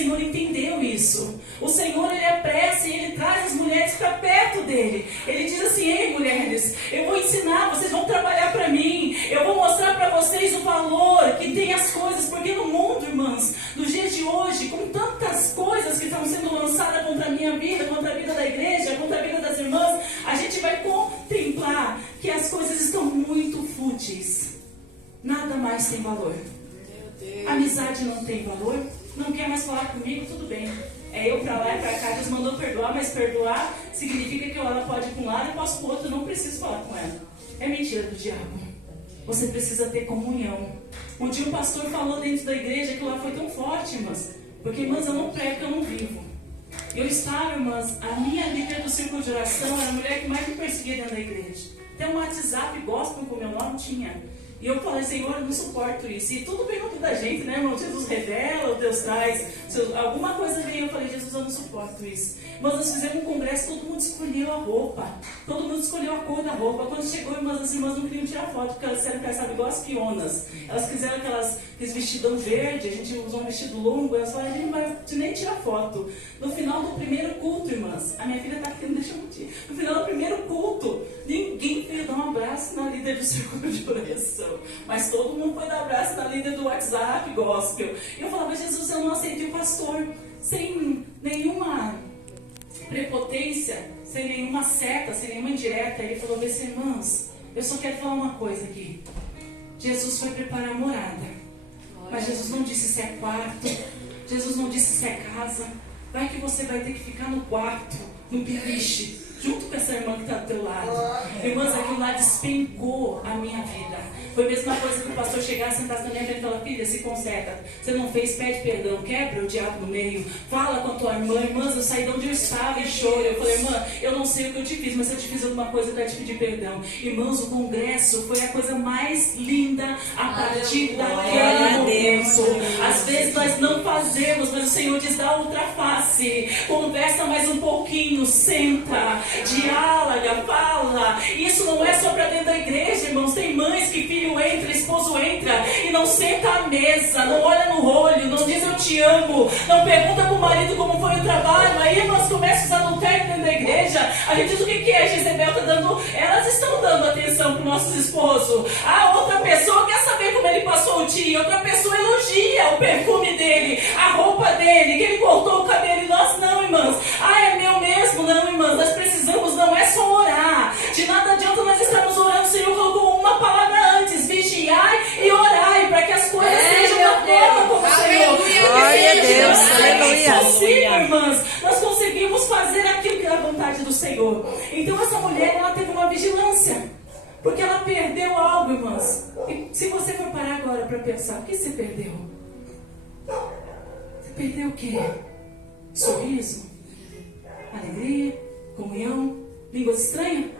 Senhor entendeu isso. O Senhor, Ele apressa e Ele traz as mulheres para perto dEle. Ele diz assim: ei mulheres, eu vou ensinar, vocês vão trabalhar para mim. Eu vou mostrar para vocês o valor que tem as coisas. Porque no mundo, irmãs, nos dias de hoje, com tantas coisas que estão sendo lançadas contra a minha vida, contra a vida da igreja, contra a vida das irmãs, a gente vai contemplar que as coisas estão muito fúteis. Nada mais tem valor. Amizade não tem valor. Não quer mais falar comigo? Tudo bem. É eu pra lá e pra cá. Deus mandou perdoar, mas perdoar significa que ela pode ir para um lado e posso para o outro. Eu não preciso falar com ela. É mentira do diabo. Você precisa ter comunhão. Um dia um pastor falou dentro da igreja que lá foi tão forte, irmãs. Porque, irmãs, eu não prego, eu não vivo. Eu estava, irmãs, a minha líder do círculo de oração era a mulher que mais me perseguia dentro da igreja. Até um WhatsApp gospel com o meu nome tinha. E eu falei: Senhor, eu não suporto isso. E tudo vem da gente, né, irmão? Jesus revela, Deus traz. Alguma coisa vem, eu falei: Jesus, eu não suporto isso. Mas nós fizemos um congresso, todo mundo escolheu a roupa. Todo mundo escolheu a cor da roupa. Quando chegou, irmãs, as irmãs não queriam tirar foto, porque elas disseram, sabe, igual as pionas. Elas quiseram aqueles vestidão verde, a gente usou um vestido longo. Elas falaram: a gente não vai nem tirar foto. No final do primeiro culto, irmãs, a minha filha está aqui, não deixa eu mentir. No final do primeiro culto, ninguém veio dar um abraço na líder do círculo de oração. Mas todo mundo foi dar abraço na líder do WhatsApp gospel. Eu falava: Jesus, eu não aceitei o pastor sem nenhuma prepotência, sem nenhuma seta, sem nenhuma indireta. Ele falou: meus irmãos, eu só quero falar uma coisa aqui. Jesus foi preparar a morada, mas Jesus não disse se é quarto, Jesus não disse se é casa. Vai que você vai ter que ficar no quarto, no beliche, junto com essa irmã que está do teu lado. Irmãs, aquilo lá despencou a minha vida. Foi a mesma coisa que o pastor chegar, sentar na minha frente e falar: filha, se conserta. Você não fez, pede perdão, quebra o diabo no meio. Fala com a tua irmã. Irmãs, eu saí de onde eu estava e choro. Eu falei: irmã, eu não sei o que eu te fiz, mas se eu te fiz alguma coisa, eu quero te pedir perdão. Irmãos, o congresso foi a coisa mais linda a partir daquele momento. Às vezes nós não fazemos, mas o Senhor diz: dá outra face. Conversa mais um pouquinho, senta, diáloga, fala. Isso não é só para dentro da igreja, irmãos. Tem mães que filho entra, esposo entra e não senta à mesa, não olha no olho, não diz eu te amo, não pergunta para o marido como foi o trabalho. Aí nós começamos os adultérios dentro da igreja. A gente diz: o que é? A Jezebel está dando, elas estão dando atenção para os nossos esposos. A outra pessoa quer saber como ele passou o dia, outra pessoa elogia o perfume dele, a roupa dele, que ele cortou o cabelo. E nós não, irmãs. É meu mesmo. Não, irmãs, nós precisamos, não é só orar. De nada adianta nós estarmos orando. O Senhor colocou uma palavra antes: vigiai e orai, para que as coisas sejam da forma como o Senhor. Glória a Deus, aleluia. É possível, irmãs. Nós conseguimos fazer aquilo que é a vontade do Senhor. Então essa mulher, ela teve uma vigilância, porque ela perdeu algo, irmãs. E se você for parar agora para pensar, o que você perdeu? Você perdeu o quê? Sorriso? Alegria? Comunhão? Línguas estranhas?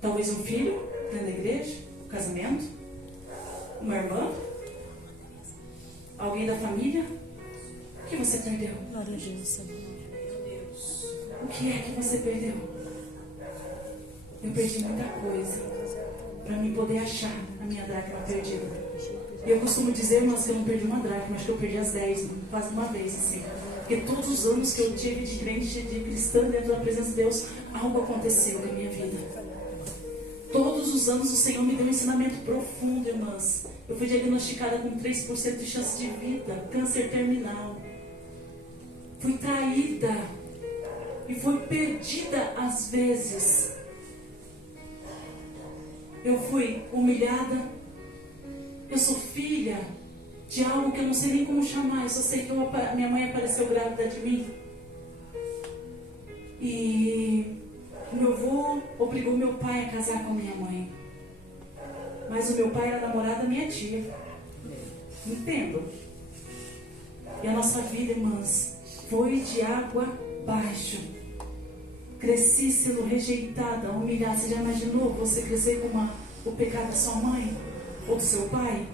Talvez um filho dentro da igreja? Um casamento? Uma irmã? Alguém da família? O que você perdeu? Glória a Deus. O que é que você perdeu? Eu perdi muita coisa para me poder achar a minha dracma perdida. E eu costumo dizer, mas que eu não perdi uma dracma, acho que eu perdi as 10, quase uma vez, assim. Porque todos os anos que eu tive de crente, de cristã, dentro da presença de Deus, algo aconteceu na minha vida. Todos os anos o Senhor me deu um ensinamento profundo, irmãs. Eu fui diagnosticada com 3% de chance de vida, câncer terminal. Fui traída e fui perdida às vezes. Eu fui humilhada. Eu sou filha de algo que eu não sei nem como chamar. Eu só sei que minha mãe apareceu grávida de mim. E meu avô obrigou meu pai a casar com a minha mãe. Mas o meu pai era namorado da minha tia. Entendo. E a nossa vida, irmãs, foi de água abaixo. Cresci sendo rejeitada, humilhada. Você já imaginou você crescer com o pecado da sua mãe? Ou do seu pai?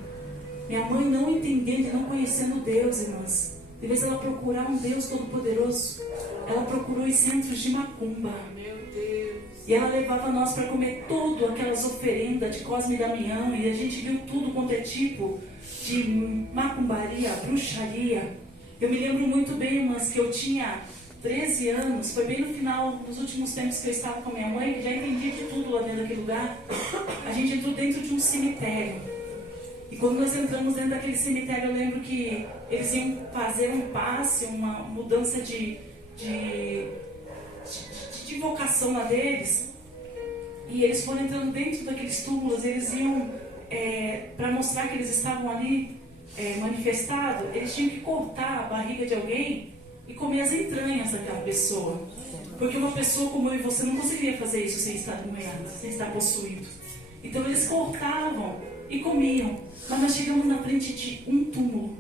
Minha mãe não entendendo e não conhecendo Deus, irmãs. De vez ela procurar um Deus todo-poderoso, ela procurou em centros de macumba. Meu Deus. E ela levava nós para comer tudo, aquelas oferendas de Cosme e Damião. E a gente viu tudo quanto é tipo de macumbaria, bruxaria. Eu me lembro muito bem, irmãs, que eu tinha 13 anos. Foi bem no final, nos últimos tempos que eu estava com a minha mãe, que já entendi de tudo lá dentro daquele lugar. A gente entrou dentro de um cemitério. E quando nós entramos dentro daquele cemitério, eu lembro que eles iam fazer um passe, uma mudança de vocação lá deles. E eles foram entrando dentro daqueles túmulos, eles iam, para mostrar que eles estavam ali manifestados, eles tinham que cortar a barriga de alguém e comer as entranhas daquela pessoa. Porque uma pessoa como eu e você não conseguiria fazer isso sem estar dominado, sem estar possuído. Então eles cortavam e comiam. Mas nós chegamos na frente de um túmulo.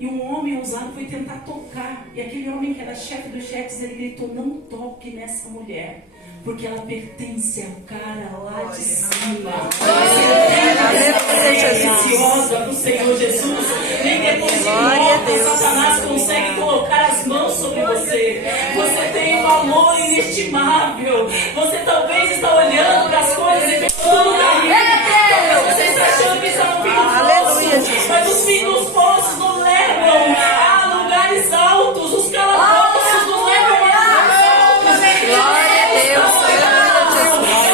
E um homem ousado foi tentar tocar. E aquele homem que era chefe dos chefes, ele gritou: não toque nessa mulher, porque ela pertence ao cara lá de cima. Você é preciosa para o Senhor Jesus. Nem depois de morto, Satanás consegue colocar as mãos sobre você. Você tem valor inestimável. Você talvez está olhando para as coisas e pensando aí. Talvez você está achando que está no fim do poço. Mas os fins dos poços não levam a lugares altos. Os calabouços não levam a lugares altos. Glória a Deus.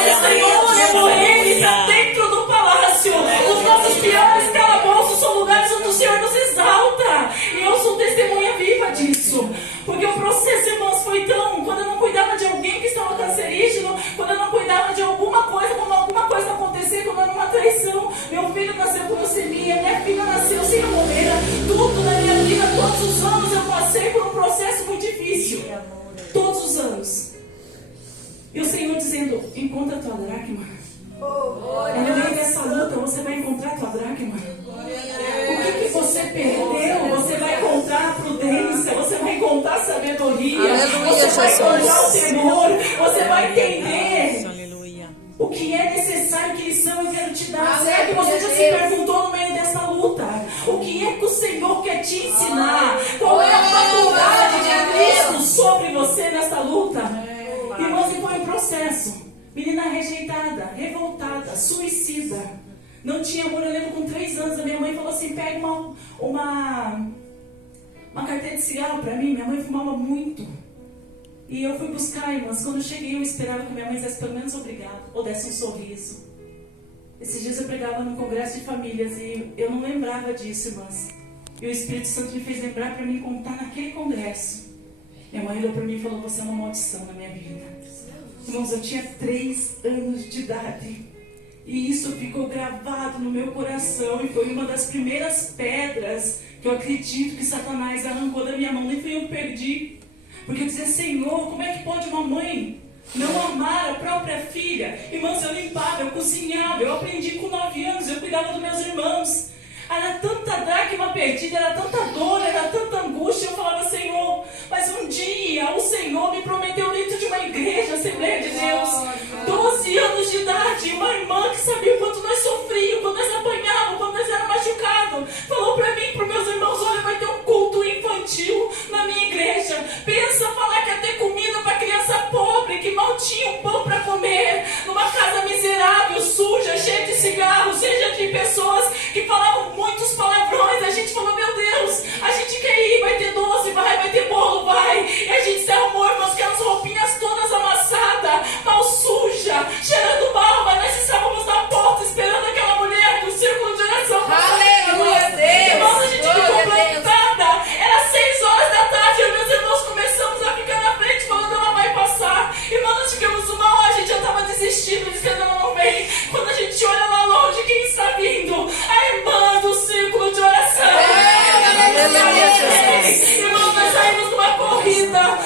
O Senhor levou ele para dentro do palácio. Os nossos piores calabouços são lugares onde o Senhor nos exalta. E eu sou testemunha viva disso. Porque o processo, irmãos, foi tão... Quando eu não cuidava de alguém que estava cancerígeno, quando eu não cuidava de alguma coisa, quando alguma coisa acontecia, quando era uma traição, meu filho nasceu com leucemia, minha filha nasceu sem morrer, tudo na minha vida, todos os anos eu passei por um processo muito difícil. Todos os anos. E o Senhor dizendo: encontra a tua dracma. No meio dessa luta você vai encontrar a tua dracma. O que você perdeu, você vai encontrar a prudência, você vai encontrar a sabedoria, você vai encontrar o temor, você vai entender o que é necessário, que lição eu quero te dar. Será que você já se perguntou no meio dessa luta? O que é que o Senhor quer te ensinar? Qual é a faculdade de Cristo sobre você nessa luta? Irmãos, e foi um processo. Menina rejeitada, revoltada, suicida. Não tinha amor. Eu lembro com 3 anos, a minha mãe falou assim: pega uma carteira de cigarro pra mim. Minha mãe fumava muito. E eu fui buscar, irmãs. Quando eu cheguei, eu esperava que minha mãe desse pelo menos obrigado, ou desse um sorriso. Esses dias eu pregava num congresso de famílias e eu não lembrava disso, irmãs. E o Espírito Santo me fez lembrar para mim contar naquele congresso. Minha mãe olhou para mim e falou: você é uma maldição na minha vida. Irmãos, eu tinha 3 anos de idade. E isso ficou gravado no meu coração. E foi uma das primeiras pedras que eu acredito que Satanás arrancou da minha mão. Nem fui eu que perdi. Porque eu dizia: Senhor, como é que pode uma mãe não amar a própria filha? Irmãos, eu limpava, eu cozinhava, eu aprendi com 9 anos, eu cuidava dos meus irmãos. Era tanta dracma perdida, era tanta dor, era tanta angústia. Eu falava: Senhor, mas um dia o Senhor me prometeu dentro de uma igreja, Assembleia de Deus, 12 anos de idade, uma irmã que sabia o quanto nós sofríamos, quando nós apanhávamos, quando nós éramos machucados, falou para mim, para os meus irmãos: olha, vai ter um culto infantil na minha igreja. Pensa falar que ia ter comida para criança pobre, que mal tinha um pão para comer, numa casa miserável, suja, cheia de cigarros, cheia de pessoas que falavam muitos palavrões. A gente falou: meu Deus, a gente quer ir, vai ter doce, vai ter bolo, vai. E a gente se arrumou, irmãos, aquelas roupinhas todas amassadas, mal suja, cheirando mal, mas nós estávamos na porta esperando aquela mulher do círculo de oração. Aleluia, Deus! Irmãos, a gente ficou plantada. Era 6 horas da tarde, e meus irmãos começamos a ficar na frente falando: ela vai passar. Irmãos, nós ficamos 1 hora, a gente já estava desistindo, dizendo: ela não vem. Quando a gente olha lá longe, quem está vindo? A irmã do círculo de oração. Irmãos, nós saímos numa corrida.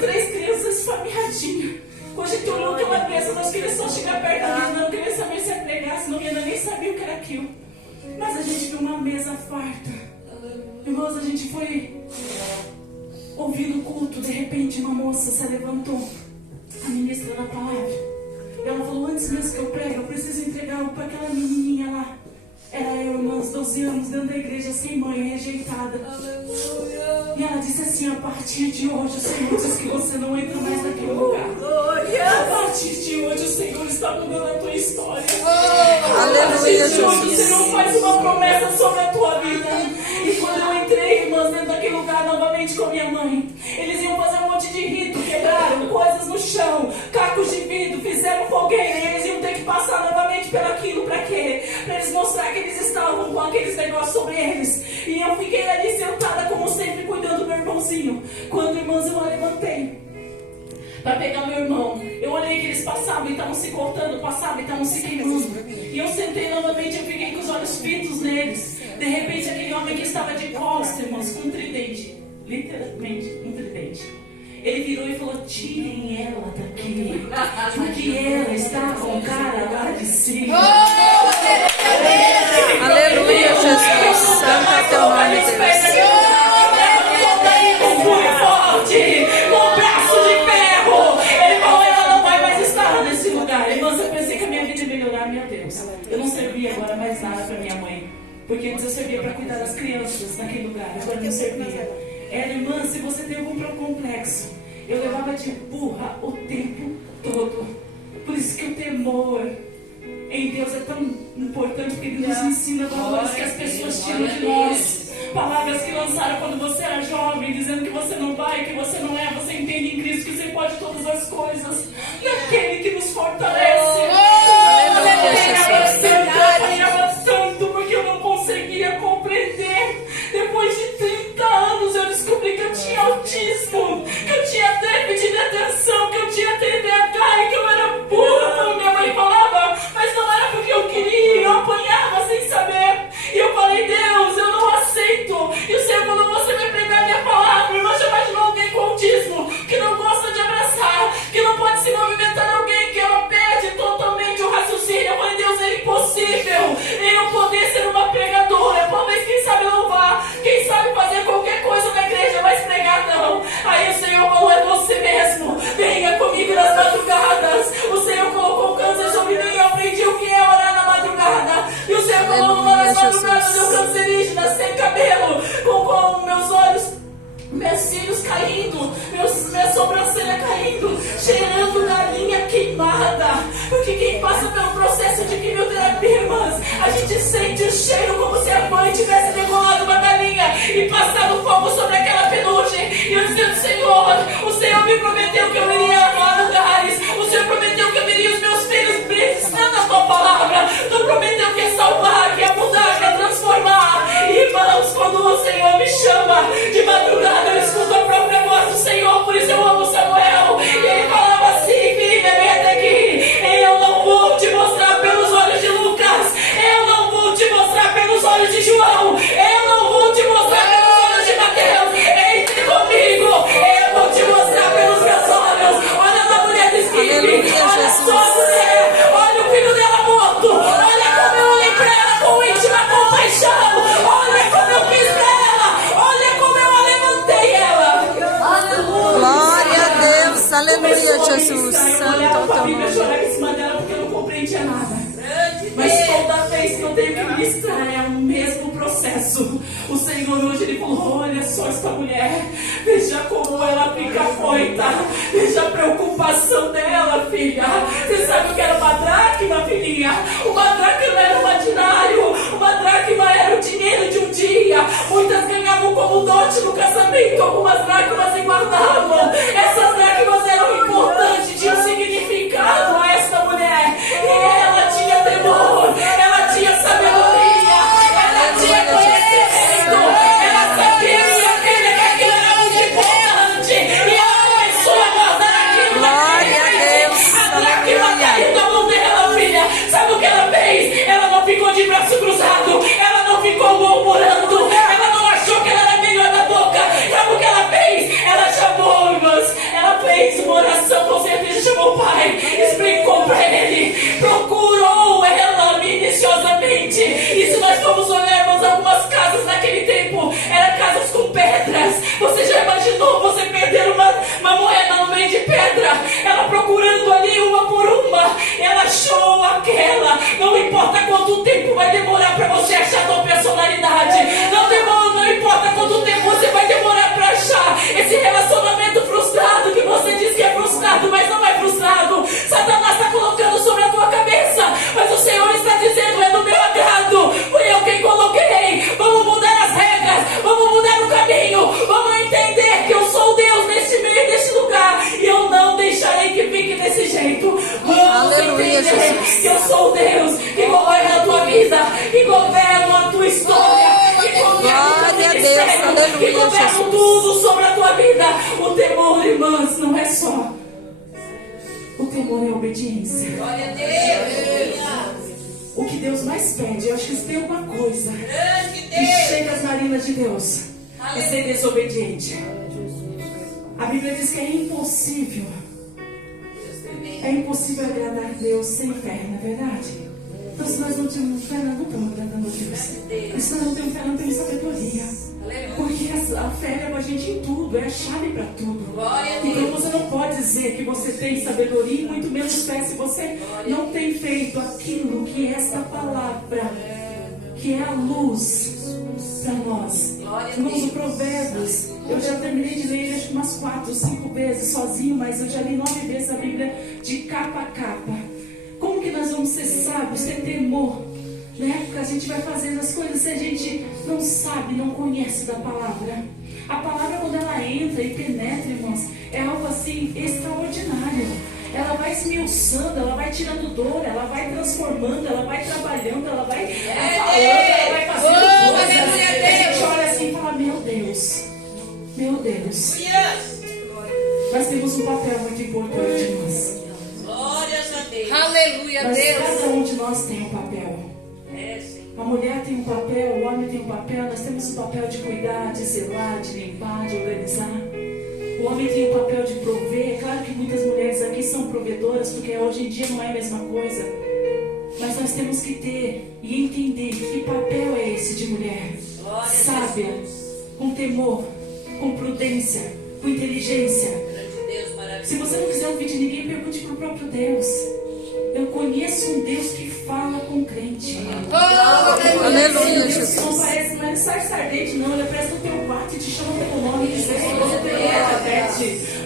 Três crianças esfameadinhas. Quando a gente olhou aquela mesa, nós queríamos só chegar perto da mesa, não queria saber se ia pregar, senão eu ainda nem sabia o que era aquilo. Mas a gente viu uma mesa farta. Irmãos, a gente foi ouvindo o culto, de repente uma moça se levantou, a ministra da palavra. Ela falou: antes mesmo que eu pregue, eu preciso entregar algo para aquela menininha lá. Era eu, irmãs, 12 anos, dentro da igreja, sem mãe, rejeitada. E ela disse assim: a partir de hoje o Senhor diz que você não entra mais naquele lugar. A partir de hoje o Senhor está mudando a tua história. A partir de hoje o Senhor faz uma promessa sobre a tua vida. E quando eu entrei, irmãs, dentro daquele lugar novamente com minha mãe, eles iam fazer um monte de rito, quebraram coisas no chão, cacos de vidro, fizeram fogueira, e eles iam ter que passar novamente pelaquilo. Para quê? Para eles mostrar que eles estavam com aqueles negócios sobre eles. E eu fiquei ali sentada como sempre, cuidando do meu irmãozinho. Quando, irmãos, eu levantei para pegar meu irmão, eu olhei que eles passavam e estavam se cortando, passavam e estavam se queimando. E eu sentei novamente, eu fiquei com os olhos fitos neles. De repente, aquele homem que estava de costas, irmãos, com um tridente, literalmente um tridente, ele virou e falou: tirem ela daqui, porque ela está com o cara lá de cima. Aleluia, Jesus. Santo é teu nome, Deus. Com punho forte, com braço de ferro. Ele falou: ela não vai mais estar nesse lugar. Irmãos, eu pensei que a minha vida ia melhorar, meu Deus. Eu não servia agora mais nada para minha mãe, porque antes eu servia para cuidar das crianças naquele lugar, agora eu não servia. Era, irmã, se você tem algum complexo, eu levava de burra o tempo todo. Por isso que o temor em Deus é tão importante, porque Ele nos ensina valores que as pessoas tiram de nós. Palavras que lançaram quando você era jovem, dizendo que você não vai, que você não é. Você entende em Cristo que você pode todas as coisas. Naquele que nos fortalece. Eu apanhava tanto porque eu não conseguia compreender. Depois de 30 anos eu descobri que eu tinha autismo, que eu tinha déficit de atenção, que eu tinha TDAH e que eu era burra, como minha mãe falava. Mas não era porque eu queria, eu apanhava sem saber. E eu falei: Deus, eu não aceito. E o Senhor falou: você vai pregar minha palavra. Mas já imaginou alguém com autismo, que não gosta de abraçar, que não pode se movimentar, alguém que ela perde totalmente o raciocínio. Eu falei: Deus, é impossível eu poder ser uma pregadora. Talvez, quem sabe louvar, quem sabe fazer qualquer coisa na igreja, mas pregar não. Aí o Senhor falou: é você mesmo, venha comigo nas madrugadas. O Senhor colocou câncer sobre mim, eu aprendi o que é orar na madrugada. E o Senhor colocou nas madrugadas, eu cancerígena, sem cabelo, com meus olhos, meus cílios caindo, minha sobrancelha caindo, cheirando galinha queimada. Porque quem passa pelo processo de quimioterapia, irmãs, a gente sente o cheiro como se a mãe tivesse degolado uma galinha e passado fogo sobre aquela penugem. E eu dizendo: Senhor, o Senhor me prometeu que eu iria amar lugares, o Senhor prometeu que eu veria os meus filhos ensinando a tua palavra, tu prometeu que ia salvar, que ia mudar, que ia transformar. E, irmãos, quando o Senhor me chama de madrugada, eu escuto a própria voz do Senhor. Por isso eu amo Samuel. E ele falava assim: filha, vem até aqui. Eu não vou te mostrar pelos olhos de Lucas, eu não vou te mostrar pelos olhos de João, eu não vou te mostrar pelos olhos de Mateus. Entre comigo, eu vou te mostrar pelos meus olhos. Olha a mulher do esquife, olha só, mulher, olha o filho dela morto, olha como eu olhei pra ela com íntima compaixão, olha como eu fiz pra ela, olha como eu a levantei ela. Glória a Deus, aleluia, Jesus. Santo é o teu nome. Eu chorava em cima dela porque eu não compreendia nada. Mas toda vez que eu tenho que ministrar é o mesmo processo. O Senhor hoje Ele falou: olha só essa mulher, veja como ela fica afoita, veja a preocupação dela, filha. Você sabe o que era uma dracma, filhinha? Uma dracma era um dinário, uma dracma era o dinheiro de um dia. Muitas ganhavam como dote no casamento, algumas dracmas guardavam. Essas dracmas eram importantes, tinham significado a essa mulher. E ela tinha temor, ela tinha sabedoria, ela tinha conhecimento, ela sabia que aquilo era muito importante. E ela começou a guardar aquilo. Glória a Deus, A dracma caiu da mão dela, filha. Sabe o que ela fez? Ela não ficou de braço cruzado, ela não ficou murmurando, ela não achou que ela era melhor da boca. Sabe o que ela fez? obediência. Glória a Deus. O que Deus mais pede, eu acho que se tem uma coisa Grande que Deus. chega às narinas de Deus, é ser desobediente. A Bíblia diz que é impossível agradar a Deus sem fé, não é verdade? Então, se nós não temos fé, nós não estamos agradando a Deus. Se nós não temos fé, não temos sabedoria. Porque a fé leva a gente em tudo, é a chave para tudo. Então você não pode dizer que você tem sabedoria e muito menos fé se você não tem feito aquilo que esta palavra, que é a luz para nós. Irmãos, o Provérbios, eu já terminei de ler ele acho que umas 4, 5 vezes sozinho, mas eu já li 9 vezes a Bíblia de capa a capa. Como que nós vamos ser sábios, ter temor, né? Porque a gente vai fazendo as coisas se a gente não sabe, não conhece da palavra. A palavra, quando ela entra e penetra, irmãos, é algo assim extraordinário. Ela vai esmiuçando, ela vai tirando dor, ela vai transformando, ela vai trabalhando, ela vai falando, ela vai fazendo coisas. E a gente olha assim e fala, meu Deus, meu Deus. Nós temos um papel muito importante, irmãs. Glórias a Deus. Aleluia, Mas Deus. cada um de nós tem um papel. A mulher tem um papel, o homem tem um papel. Nós temos o papel de cuidar, de zelar, de limpar, de organizar. O homem tem o papel de prover. É claro que muitas mulheres aqui são provedoras, porque hoje em dia não é a mesma coisa. Mas nós temos que ter e entender que papel é esse de mulher. Sábia, com temor, com prudência, com inteligência. Se você não quiser ouvir de ninguém, pergunte para o próprio Deus. Eu conheço um Deus que fala com crente. Aleluia, Jesus. Não parece, não é sardente, não. Ele aparece no teu quarto e te chama pelo nome e diz: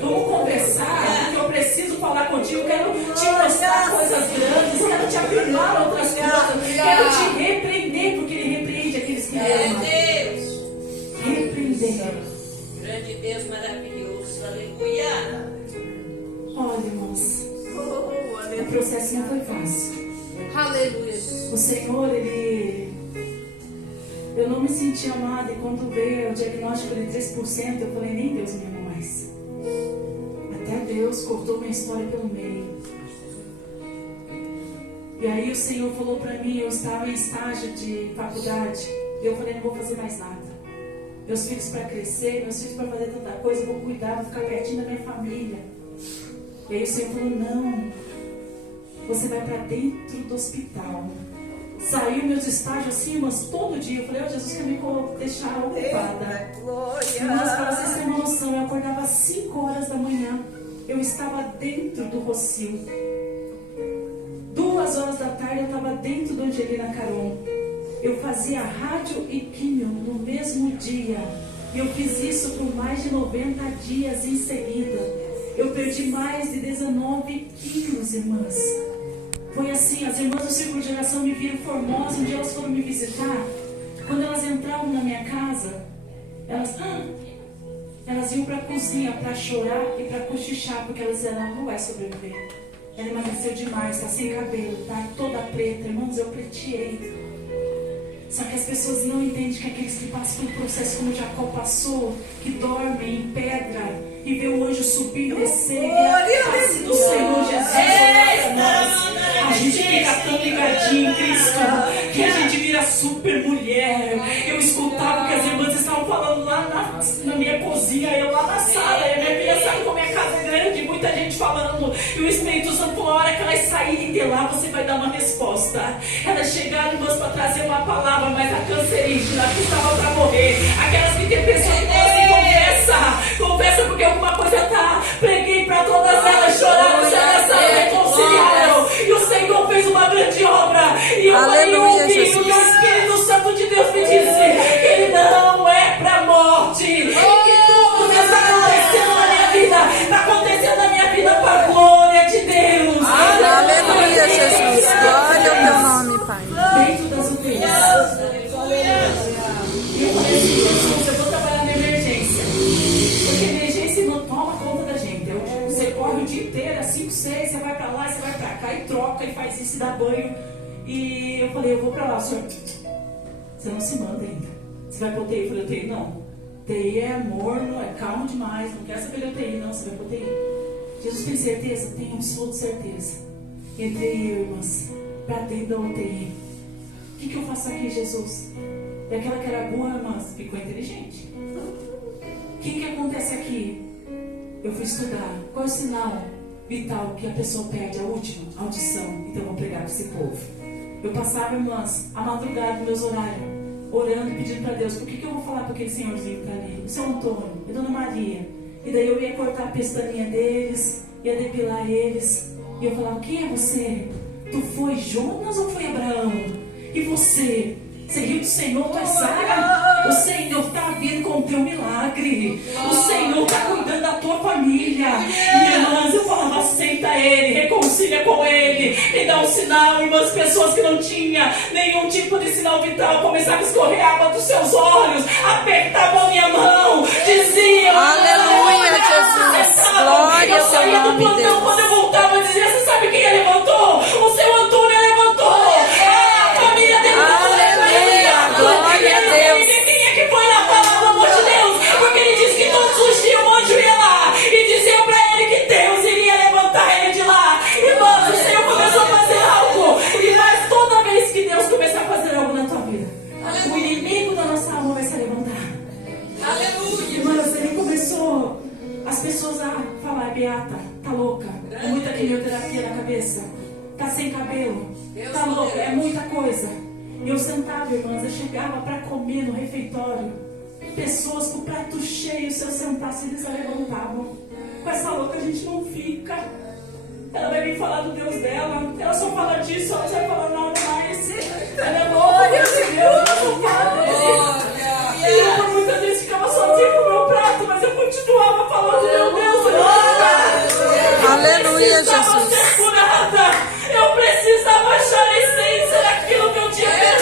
vamos conversar, porque eu preciso falar contigo. Quero te mostrar coisas grandes, quero te afirmar outras coisas, quero te repreender, porque ele repreende aqueles que amam. Repreender. Grande Deus maravilhoso. Aleluia. Olha, irmãos, o processo não foi fácil. Aleluia. O Senhor, eu não me senti amada, e quando veio o diagnóstico de 3%, eu falei, nem Deus me ama mais. Até Deus cortou minha história pelo meio. E aí o Senhor falou para mim, eu estava em estágio de faculdade, e eu falei, não vou fazer mais nada. Meus filhos para crescer, meus filhos para fazer tanta coisa, eu vou cuidar, vou ficar pertinho da minha família. E aí o Senhor falou, não, você vai para dentro do hospital. Saiu meus estágios assim, mas todo dia eu falei, oh, Jesus quer me deixar ocupada. Mas para vocês terem uma noção, eu acordava às 5 horas da manhã, eu estava dentro do Rocio. 2 horas da tarde eu estava dentro do Angelina Caron. Eu fazia rádio e químio no mesmo dia. E eu fiz isso por mais de 90 dias em seguida. Eu perdi mais de 19 quilos, irmãs. Foi assim, as irmãs do Círculo de Oração me viram formosa. Um dia elas foram me visitar. Quando elas entravam na minha casa, elas iam para a cozinha para chorar e para cochichar, porque elas diziam, ela não vai sobreviver. Ela emagreceu demais, está sem cabelo, está toda preta. Irmãos, eu pleiteei. Só que as pessoas não entendem que aqueles que passam pelo processo como Jacó passou, que dormem em pedra e vê o anjo subir e descer, e a face do Senhor Jesus olhar para nós. A gente fica tão ligadinho em Cristo que a gente vira super mulher. Eu escutava o que as irmãs estavam falando lá na minha cozinha, eu lá na sala, e a minha filha sabe como a minha casa é grande, muita gente falando, e o Espírito Santo falou, a hora que elas saírem de lá, você vai dar uma resposta. Elas chegaram, irmãs, para trazer uma palavra, mas a cancerígena que estava para morrer, aquelas que tem pessoa que assim, confessa porque alguma coisa tá, preguei para todas elas, choraram, se abraçaram, reconciliaram, e o Senhor fez uma grande obra, e eu falei, ouvi, e o Espírito Santo de Deus me disse, que ele não é para morte, e que tudo que está acontecendo na minha vida, está acontecendo na minha vida para a glória de Deus. Aleluia, Jesus, glória ao teu nome, Pai. Dentro das UTIs. E eu falei assim, Jesus, eu vou trabalhar na emergência. Porque a emergência não toma conta da gente. Você corre o dia inteiro, às 5, 6, você vai pra lá, você vai pra cá e troca e faz isso e dá banho. E eu falei, eu vou pra lá, senhor. Você não se manda ainda. Você vai pro UTI? Eu falei, UTI não. UTI é morno, é calmo demais, não quero saber de UTI, não, você vai pro UTI. Jesus tem certeza? Tenho absoluta certeza. Entrei eu, irmãs, para dentro da UTI. O que eu faço aqui, Jesus? E aquela que era boa, irmãs, ficou inteligente. O que acontece aqui? Eu fui estudar. Qual é o sinal vital que a pessoa perde? A última, audição. Então eu vou pregar para esse povo. Eu passava, irmãs, a madrugada, meus horários, orando e pedindo para Deus: por que eu vou falar para aquele senhorzinho que está ali? O seu Antônio e Dona Maria. E daí eu ia cortar a pestaninha deles, ia depilar eles. E eu falava: quem é você? Tu foi Jonas ou foi Abraão? E você? Você riu do Senhor, tu é Sara? O Senhor está vindo com o teu milagre. O Senhor está cuidando da tua família. Irmãs, eu falava: aceita Ele, reconcilia com Ele, e dá um sinal. Irmãs, pessoas que não tinham nenhum tipo de sinal vital começavam a escorrer água dos seus olhos, apertavam a minha mão, diziam: Aleluia, Jesus. Glória eu ao teu saía do nome, plantão, Deus. quando eu voltava, eu dizia: você sabe quem levantou? O seu Antônio levantou. A família dele Aleluia, glória a Deus. quem é que foi lá falar, pelo amor de Deus? Porque ele disse que todos os dias o anjo ia lá e dizia pra ele que Deus iria levantar ele de lá. Irmãos, o Senhor começou a fazer algo. E mas toda vez que Deus começar a fazer algo na tua vida, o inimigo da nossa alma vai se levantar. Aleluia. Irmãos, ele começou as pessoas a falar: Beata, tá louca, é muita quimioterapia na cabeça, tá sem cabelo, tá louca, é muita coisa. E eu sentava, irmãs, eu chegava para comer no refeitório, pessoas com o prato cheio, se eu sentasse eles se levantavam. Com essa louca a gente não fica. Ela vai vir falar do Deus dela, ela só fala disso, ela já fala nada mais. Ela é louca, Deus, ela não fala dele. E eu por muitas vezes ficava sozinha com o meu prato, mas eu continuava falando: meu Deus, Aleluia, eu precisava Jesus. ser curada. Eu precisava achar a essência daquilo que eu tinha perdido.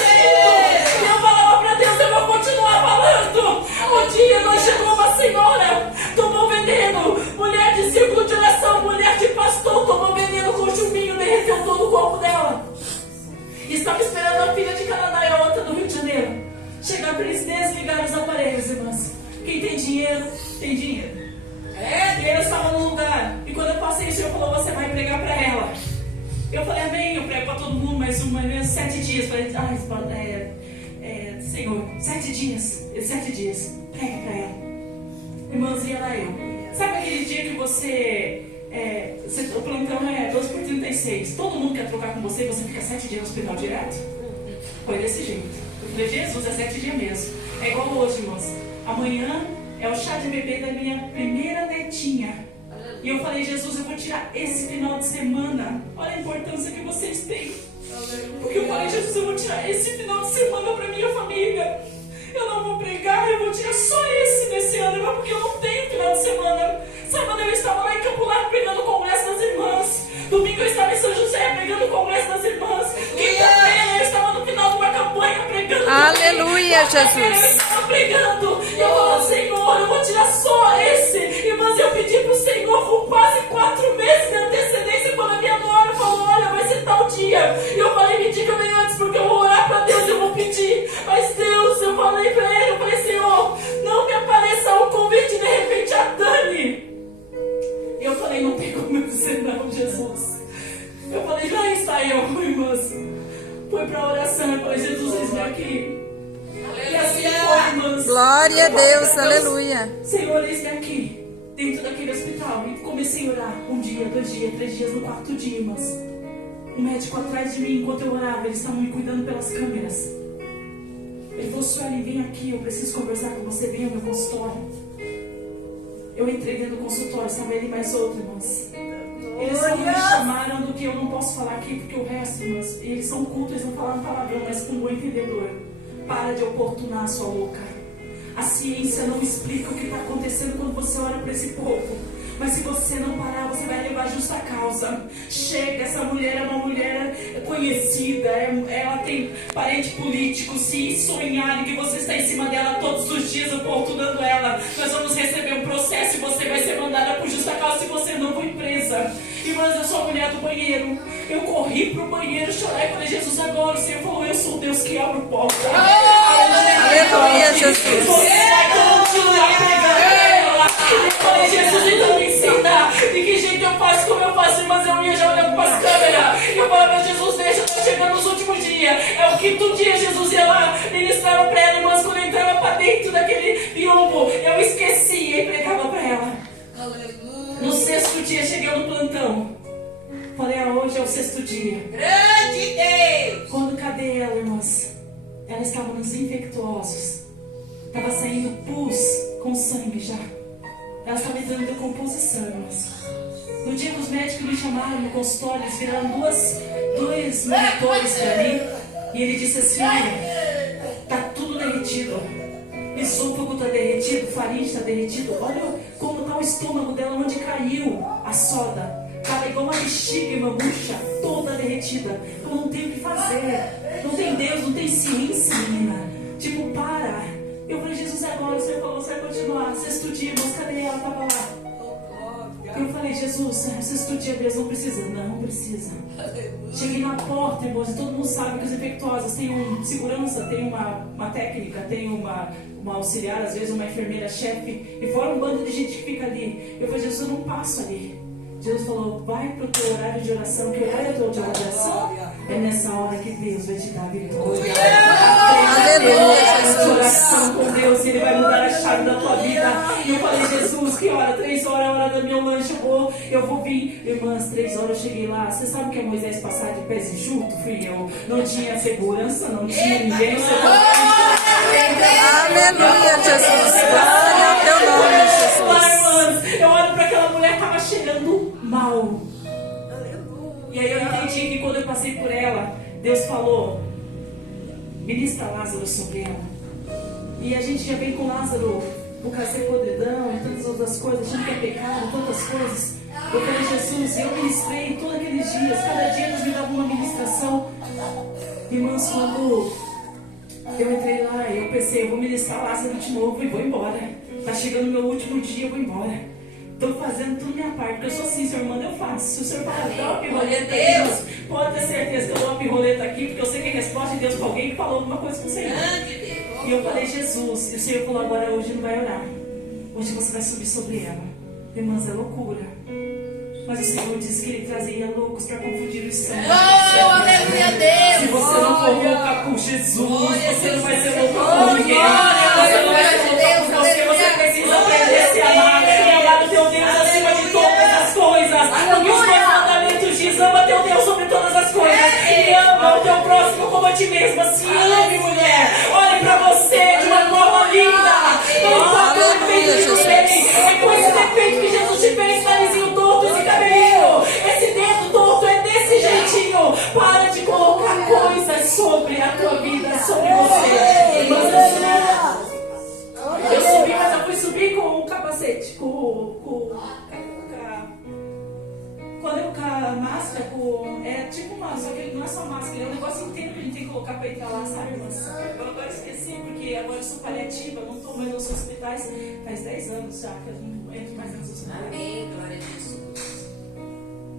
E eu falava para Deus: eu vou continuar falando. Um dia nós chegou uma senhora, tomou veneno, mulher de círculo de oração, mulher de pastor, tomou veneno com chuvinho, derreteu todo o corpo dela. E estava esperando a filha de Canadá e a outra do Rio de Janeiro chegar para eles desligar os aparelhos, irmãs. Quem tem dinheiro, tem dinheiro. E eles estavam no lugar. E quando eu passei, o Senhor falou: você vai pregar para ela. Eu falei: amém, eu prego para todo mundo, mas 7 dias. Falei: Senhor, 7 dias. 7 dias, prega para ela. Irmãs, e era eu. Sabe aquele dia que o plantão é 12/36, todo mundo quer trocar com você e você fica 7 dias no hospital direto? Foi desse jeito. Eu falei: Jesus, é 7 dias mesmo. É igual hoje, irmãs. Amanhã é o chá de bebê da minha primeira netinha. E eu falei: Jesus, eu vou tirar esse final de semana. Olha a importância que vocês têm. Porque eu falei: Jesus, eu vou tirar esse final de semana para minha família. Eu não vou pregar, eu vou tirar só esse desse ano, irmã, porque eu não tenho final de semana. Sábado eu estava lá em Campo Largo pregando o Congresso das Irmãs. Domingo eu estava em São José pregando o Congresso das Irmãs. Quinta-feira eu estava no final de uma campanha pregando. Aleluia, Jesus. Eu estava pregando. E eu falava: Senhor, eu vou tirar só esse. Irmãs, eu pedi para o Senhor com quase 4 meses de antecedência. Quando a minha nora falou: olha, vai ser tal dia. E eu falei: me diga bem antes, porque eu vou orar para Deus e eu vou pedir. Mas Deus, eu falei para ele, eu falei: Senhor, não me apareça o convite de repente a Dani. Eu falei: não tem como eu dizer não, Jesus. Eu falei: já está eu, irmãs. Fui para a oração, eu falei: Jesus, eis-me aqui. E assim foi, irmãs. Glória a Deus, aleluia. Senhor, eis-me aqui, dentro daquele hospital. E comecei a orar 1 dia, 2 dias, 3 dias, no 4º dia, irmãs. Um médico atrás de mim, enquanto eu orava, eles estavam me cuidando pelas câmeras. Ele falou: Sueli, vem aqui, eu preciso conversar com você, vem ao meu consultório. Eu entrei dentro do consultório, estava ele e mais outro, irmãs. Eles só me chamaram do que eu não posso falar aqui, porque o resto, irmãs, eles são cultos, eles não falam palavrão, mas com um bom entendedor. Para de oportunar, sua louca. A ciência não explica o que está acontecendo quando você ora para esse povo. Mas se você não parar, você vai levar justa causa. Chega, essa mulher é uma mulher conhecida, ela tem parente político. Se sonharem que você está em cima dela todos os dias, oportunando ela, nós vamos receber um processo e você vai ser mandada por justa causa se você não for presa. Irmãs, eu sou a mulher do banheiro. Eu corri pro banheiro, chorar e falei: Jesus, agora o Senhor falou: eu sou Deus que abre porta. Aleluia, Jesus. Você vai continuar pregando ela. Eu falei: Jesus, então me ensina de que jeito eu faço, como eu faço. Irmãs, eu ia já olhando para as câmeras. que todo dia Jesus ia lá, ministrava para ela, mas quando eu entrava para dentro daquele biombo, eu esquecia e pregava para ela. No sexto dia, cheguei no plantão. Falei, hoje é o sexto dia. Grande Deus! Quando cadê ela, irmãs? Ela estava nos infectuosos. Estava saindo pus com sangue já. Ela estava entrando em decomposição, irmãs. No dia que os médicos me chamaram no consultório, eles viraram dois monitores para mim. E ele disse assim, olha, está tudo derretido. Esôfago está derretido, faringe está derretido. Olha como está o estômago dela, onde caiu a soda. Estava igual uma bexiga, uma bucha, toda derretida. Eu não tenho o que fazer. Não tem Deus, não tem ciência, menina. Tipo, para. Eu falei, Jesus, agora o Senhor falou, você vai continuar. Sexto dia, mas cadê ela? Estava lá. Eu falei, Jesus, sexto dia, Deus, não precisa. Não precisa. Cheguei na porta, irmãos, e todo mundo sabe que os infectuosos têm um segurança, tem uma técnica, tem uma auxiliar, às vezes uma enfermeira-chefe, e fora um bando de gente que fica ali. Eu falei, Jesus, eu não passo ali. Jesus falou, vai para o teu horário de oração, que horário é o teu de oração? É nessa hora que Deus vai te dar a vitória. Aleluia, Jesus. Oração com Deus, Ele vai mudar a chave da tua vida. E eu falei, Jesus, que hora? 3 horas é a hora do meu lanche, eu vou vir. Irmãs, 3 horas eu cheguei lá. Você sabe que é Moisés passar de pés enxuto? Fui eu. Não tinha segurança, não tinha ninguém. Aleluia, Jesus. Glória ao teu nome, Jesus. Irmãs, eu olho para aquela mulher que estava cheirando mal. E aí eu entendi que quando eu passei por ela, Deus falou, ministra Lázaro sobre ela. E a gente já vem com Lázaro por causa de podridão e tantas outras coisas, achando que é pecado, tantas coisas. Eu falei, Jesus, eu ministrei todos aqueles dias, cada dia Deus me dava uma ministração. Irmãs, quando eu entrei lá, eu pensei, eu vou ministrar Lázaro de novo e vou embora. Tá chegando o meu último dia, eu vou embora. Estou fazendo tudo minha parte, porque eu sou assim, Senhor, manda, eu faço. Se o Senhor falar, dá uma pirroleta aqui, pode ter certeza que eu dou uma pirroleta aqui, porque eu sei que é resposta de Deus para alguém que falou alguma coisa com o Senhor. E eu falei, Jesus, e o Senhor falou, agora hoje não vai orar. Hoje você vai subir sobre ela. Irmãs, é loucura. Mas o Senhor disse que Ele trazia loucos para confundir os santos. Oh, aleluia, Deus! Se você não for louca por Jesus, você não vai ser louca por ninguém. Você não vai ser louca por você. Você precisa aprender a se amar e amar o teu Deus acima de todas as coisas. Porque os dois mandamentos dizem, ama teu Deus sobre todas as coisas e ama o teu próximo como a ti mesma. Se ame, mulher. Olhe para você de uma forma linda. Não importa o defeito que você tem. É com esse defeito que Jesus te fez, narizinho torto, esse cabelinho. Esse dedo torto é desse jeitinho. Para de colocar coisas sobre a tua vida, sobre você. Irmãs, eu subi, mas eu fui subir com o capacete, com a máscara, é tipo uma, só que não é só máscara, é um negócio inteiro que a gente tem que colocar para entrar lá, sabe, irmãs? Eu agora esqueci, porque agora eu sou paliativa, não estou mais nos hospitais, faz 10 anos já que eu não entro mais nos hospitais. Amém, glória a Jesus.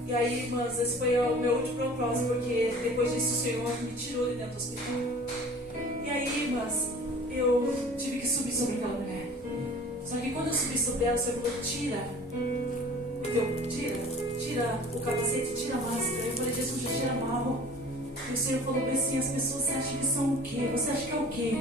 E aí, irmãs, esse foi o meu último propósito, porque depois disso o Senhor me tirou de dentro do hospital. E aí, irmãs, eu tive que subir sobre aquela mulher. Só que quando eu subi sobre ela, o Senhor falou, tira o capacete, tira a máscara. Eu falei, Jesus, já tira mal. E o Senhor falou bem assim, as pessoas, você acha que são o quê? Você acha que é o quê?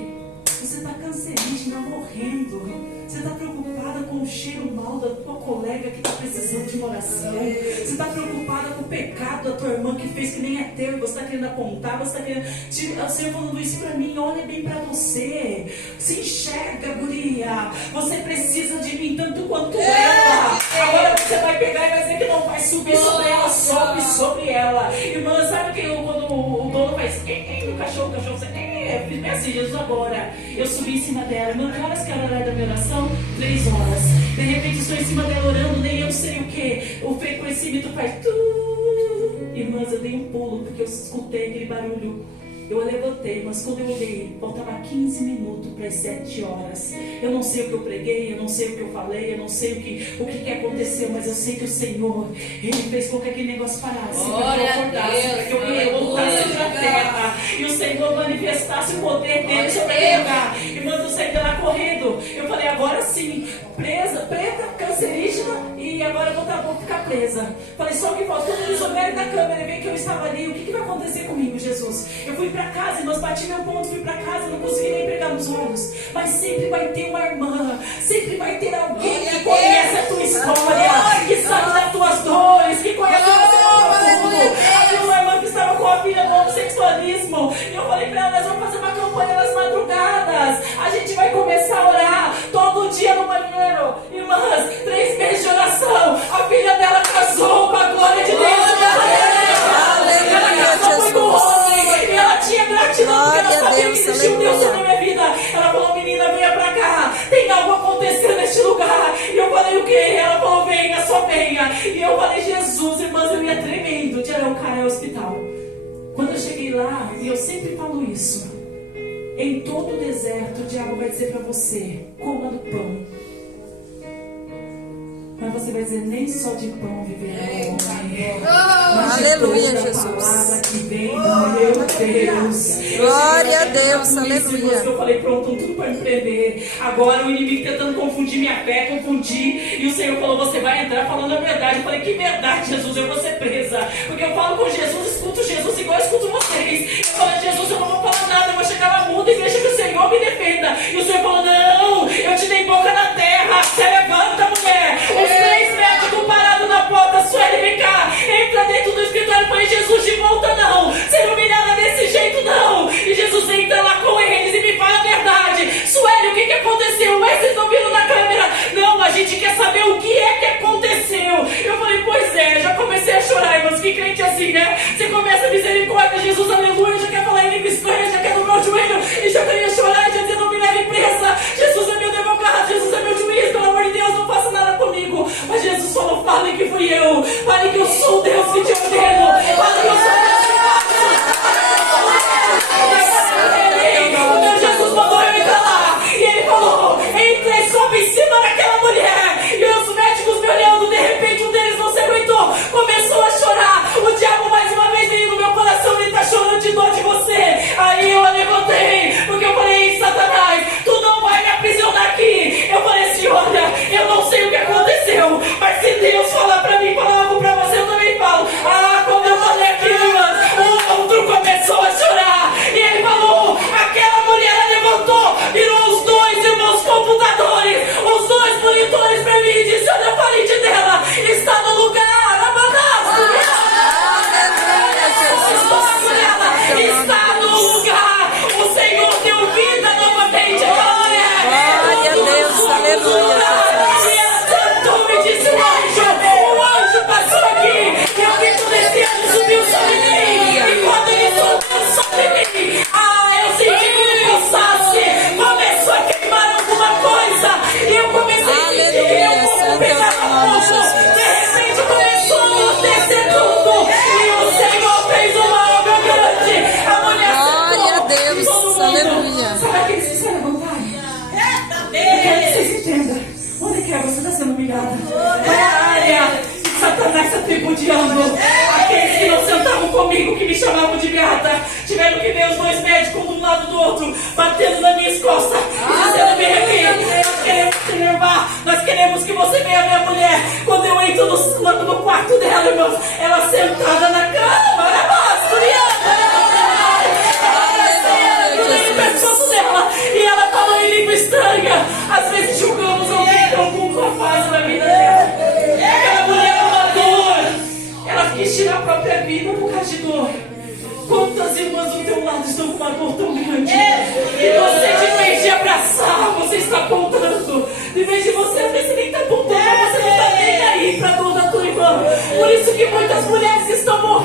Você está cancerígena, morrendo. Você está preocupada com o cheiro mal da tua colega que está precisando de uma oração. Você está preocupada com o pecado da tua irmã que fez que nem é teu e você está querendo apontar, você está querendo... O Senhor falando isso para mim, olha bem para você. Se enxerga, guria. Você precisa de mim tanto quanto ela. Agora você vai pegar e vai dizer que não vai subir sobre ela, sobe sobre ela. Irmã, sabe que quando o dono faz no cachorro, você... É assim, Jesus, agora. Eu subi em cima dela. Irmã, que horas que era o horário da minha oração? 3 horas. De repente, estou em cima dela orando, nem eu sei o que. O frequencímetro faz tu. Irmãs, eu dei um pulo, porque eu escutei aquele barulho. Eu levantei, mas quando eu olhei, faltava 15 minutos para as 7 horas. Eu não sei o que eu preguei, eu não sei o que eu falei, eu não sei o que aconteceu, mas eu sei que o Senhor, Ele fez com que aquele negócio parasse, para que eu acordasse, para que eu voltasse para a terra, e o Senhor manifestasse o poder dele sobre aquele lugar. Irmãos, eu saí lá correndo. Eu falei, agora sim, presa, preta, cancerígena, e agora eu vou estar acabou de ficar presa. Falei, só que falta. Quando eles olharem na câmera e ver que eu estava ali, o que vai acontecer comigo, Jesus? Eu fui para casa, irmãos, bati meu ponto, fui para casa, não consegui nem pegar nos olhos. Mas sempre vai ter uma irmã, sempre vai ter alguém que conhece a tua história, que sabe das tuas dores, que conhece o teu profundo. Havia uma irmã que estava com a filha no homossexualismo. E eu falei para ela, nós vamos fazer uma campanha nas madrugadas. A gente vai começar a orar todo dia no banheiro. Irmãs, 3 meses de oração. A filha dela casou com a glória de Deus. Ela casou foi com o homem. E ela tinha gratidão porque ela sabia que existia um Deus na minha vida. Ela falou, menina, venha pra cá. Tem algo acontecendo neste lugar. E eu falei, o quê? Ela falou, venha, só venha. E eu falei, Jesus, irmãs, eu ia tremendo de Araucária ao hospital. Quando eu cheguei lá, e eu sempre falo isso, em todo o deserto o diabo vai dizer para você, coma do pão. Mas você vai dizer, nem só de pão viverá o homem. Aleluia, Mas de Jesus. toda palavra que vem do meu Deus. Glória a Deus, aleluia. Eu falei, pronto, tudo para empreender. Agora o inimigo tentando confundir minha fé, confundir. E o Senhor falou, você vai entrar falando a verdade. Eu falei, que verdade, Jesus, eu vou ser presa. Porque eu falo com Jesus, escuto Jesus igual eu escuto vocês. Eu falei, Jesus, eu não vou falar nada, eu vou chegar lá mudo e deixa que o Senhor me defenda. E o Senhor falou, não, eu te dei boca na terra. Você levanta, mulher. Os 3 médicos parados na porta, Sueli, vem cá. Entra dentro do escritório. Eu falei, Jesus, de volta não. Ser humilhada desse jeito não. E Jesus entra lá com eles e me fala a verdade. Sueli, o que aconteceu? Mas vocês não viram na câmera? Não, a gente quer saber o que é que aconteceu. Eu falei, pois é, já comecei a chorar, irmãos. Que crente assim, né? Você começa a misericórdia, Jesus, aleluia. Já quer falar em língua estranha, já quer dobrar o joelho. E já queria chorar e já dizer, não me leve presa. Jesus é meu advogado, Jesus é meu juiz. Pelo amor de Deus, não faça nada comigo. Mas Jesus falou, fale que fui eu. Fale que eu sou o Deus que te ordeno. Fale que eu sou o Deus que faço. O meu Jesus mandou eu entrar lá. E ele falou, entra e sobe em cima daquela mulher. E os médicos me olhando, de repente um deles não se aguentou. Começou a chorar. O diabo mais uma vez veio no meu coração. Ele tá chorando de dor de você. Aí eu a levantei. Porque eu falei, Satanás, tu não vai me aprisionar aqui. Eu falei assim, olha, eu não sei o que aconteceu. Mas se Deus falar pra mim, falar algo pra você, eu também falo. Ah, quando eu falei aquilo, irmãs, o outro começou a chorar. E ele falou, aquela mulher levantou, virou os 2 irmãos computadores, os 2 monitores pra mim e disse, olha a parede dela, está no lugar, está no lugar. O Senhor deu vida novamente àquela mulher. Glória a Deus, aleluia. E ela cantou, me disse, o anjo passou aqui. Eu vi todo esse anjo subiu sobre mim. E quando ele subiu sobre mim, eu senti como passasse. Começou a queimar alguma coisa. E eu comecei a sentir como pegar fogo. De repente começou a descer tudo. E o Senhor fez uma obra grande. A mulher Glória a Deus, aleluia. Sabe aqueles que se levantarem? Eu quero que vocês entendam. Onde que é? Você está sendo humilhada. É a área que Satanás está tripudiando. Aqueles que não sentavam comigo, que me chamavam de gata, tiveram que ver os 2 médicos um do lado do outro, batendo nas minhas costas, dizendo, vem aqui, nós queremos te levar, nós queremos que você venha a minha mulher. Quando eu entro no quarto dela, irmãos, ela sentada na cama, dela, e ela falou em língua estranha. Às vezes julgamos alguém que alguma fase da vida dela. Aquela mulher é uma dor. Ela quis tirar a própria vida por causa de dor. Quantas irmãs do teu lado estão com uma dor tão grande? E você, de vez de abraçar, você está apontando. De vez de você, às vezes, nem está apontando, você não está nem aí para a dor da tua irmã. Por isso que muitas mulheres estão morrendo.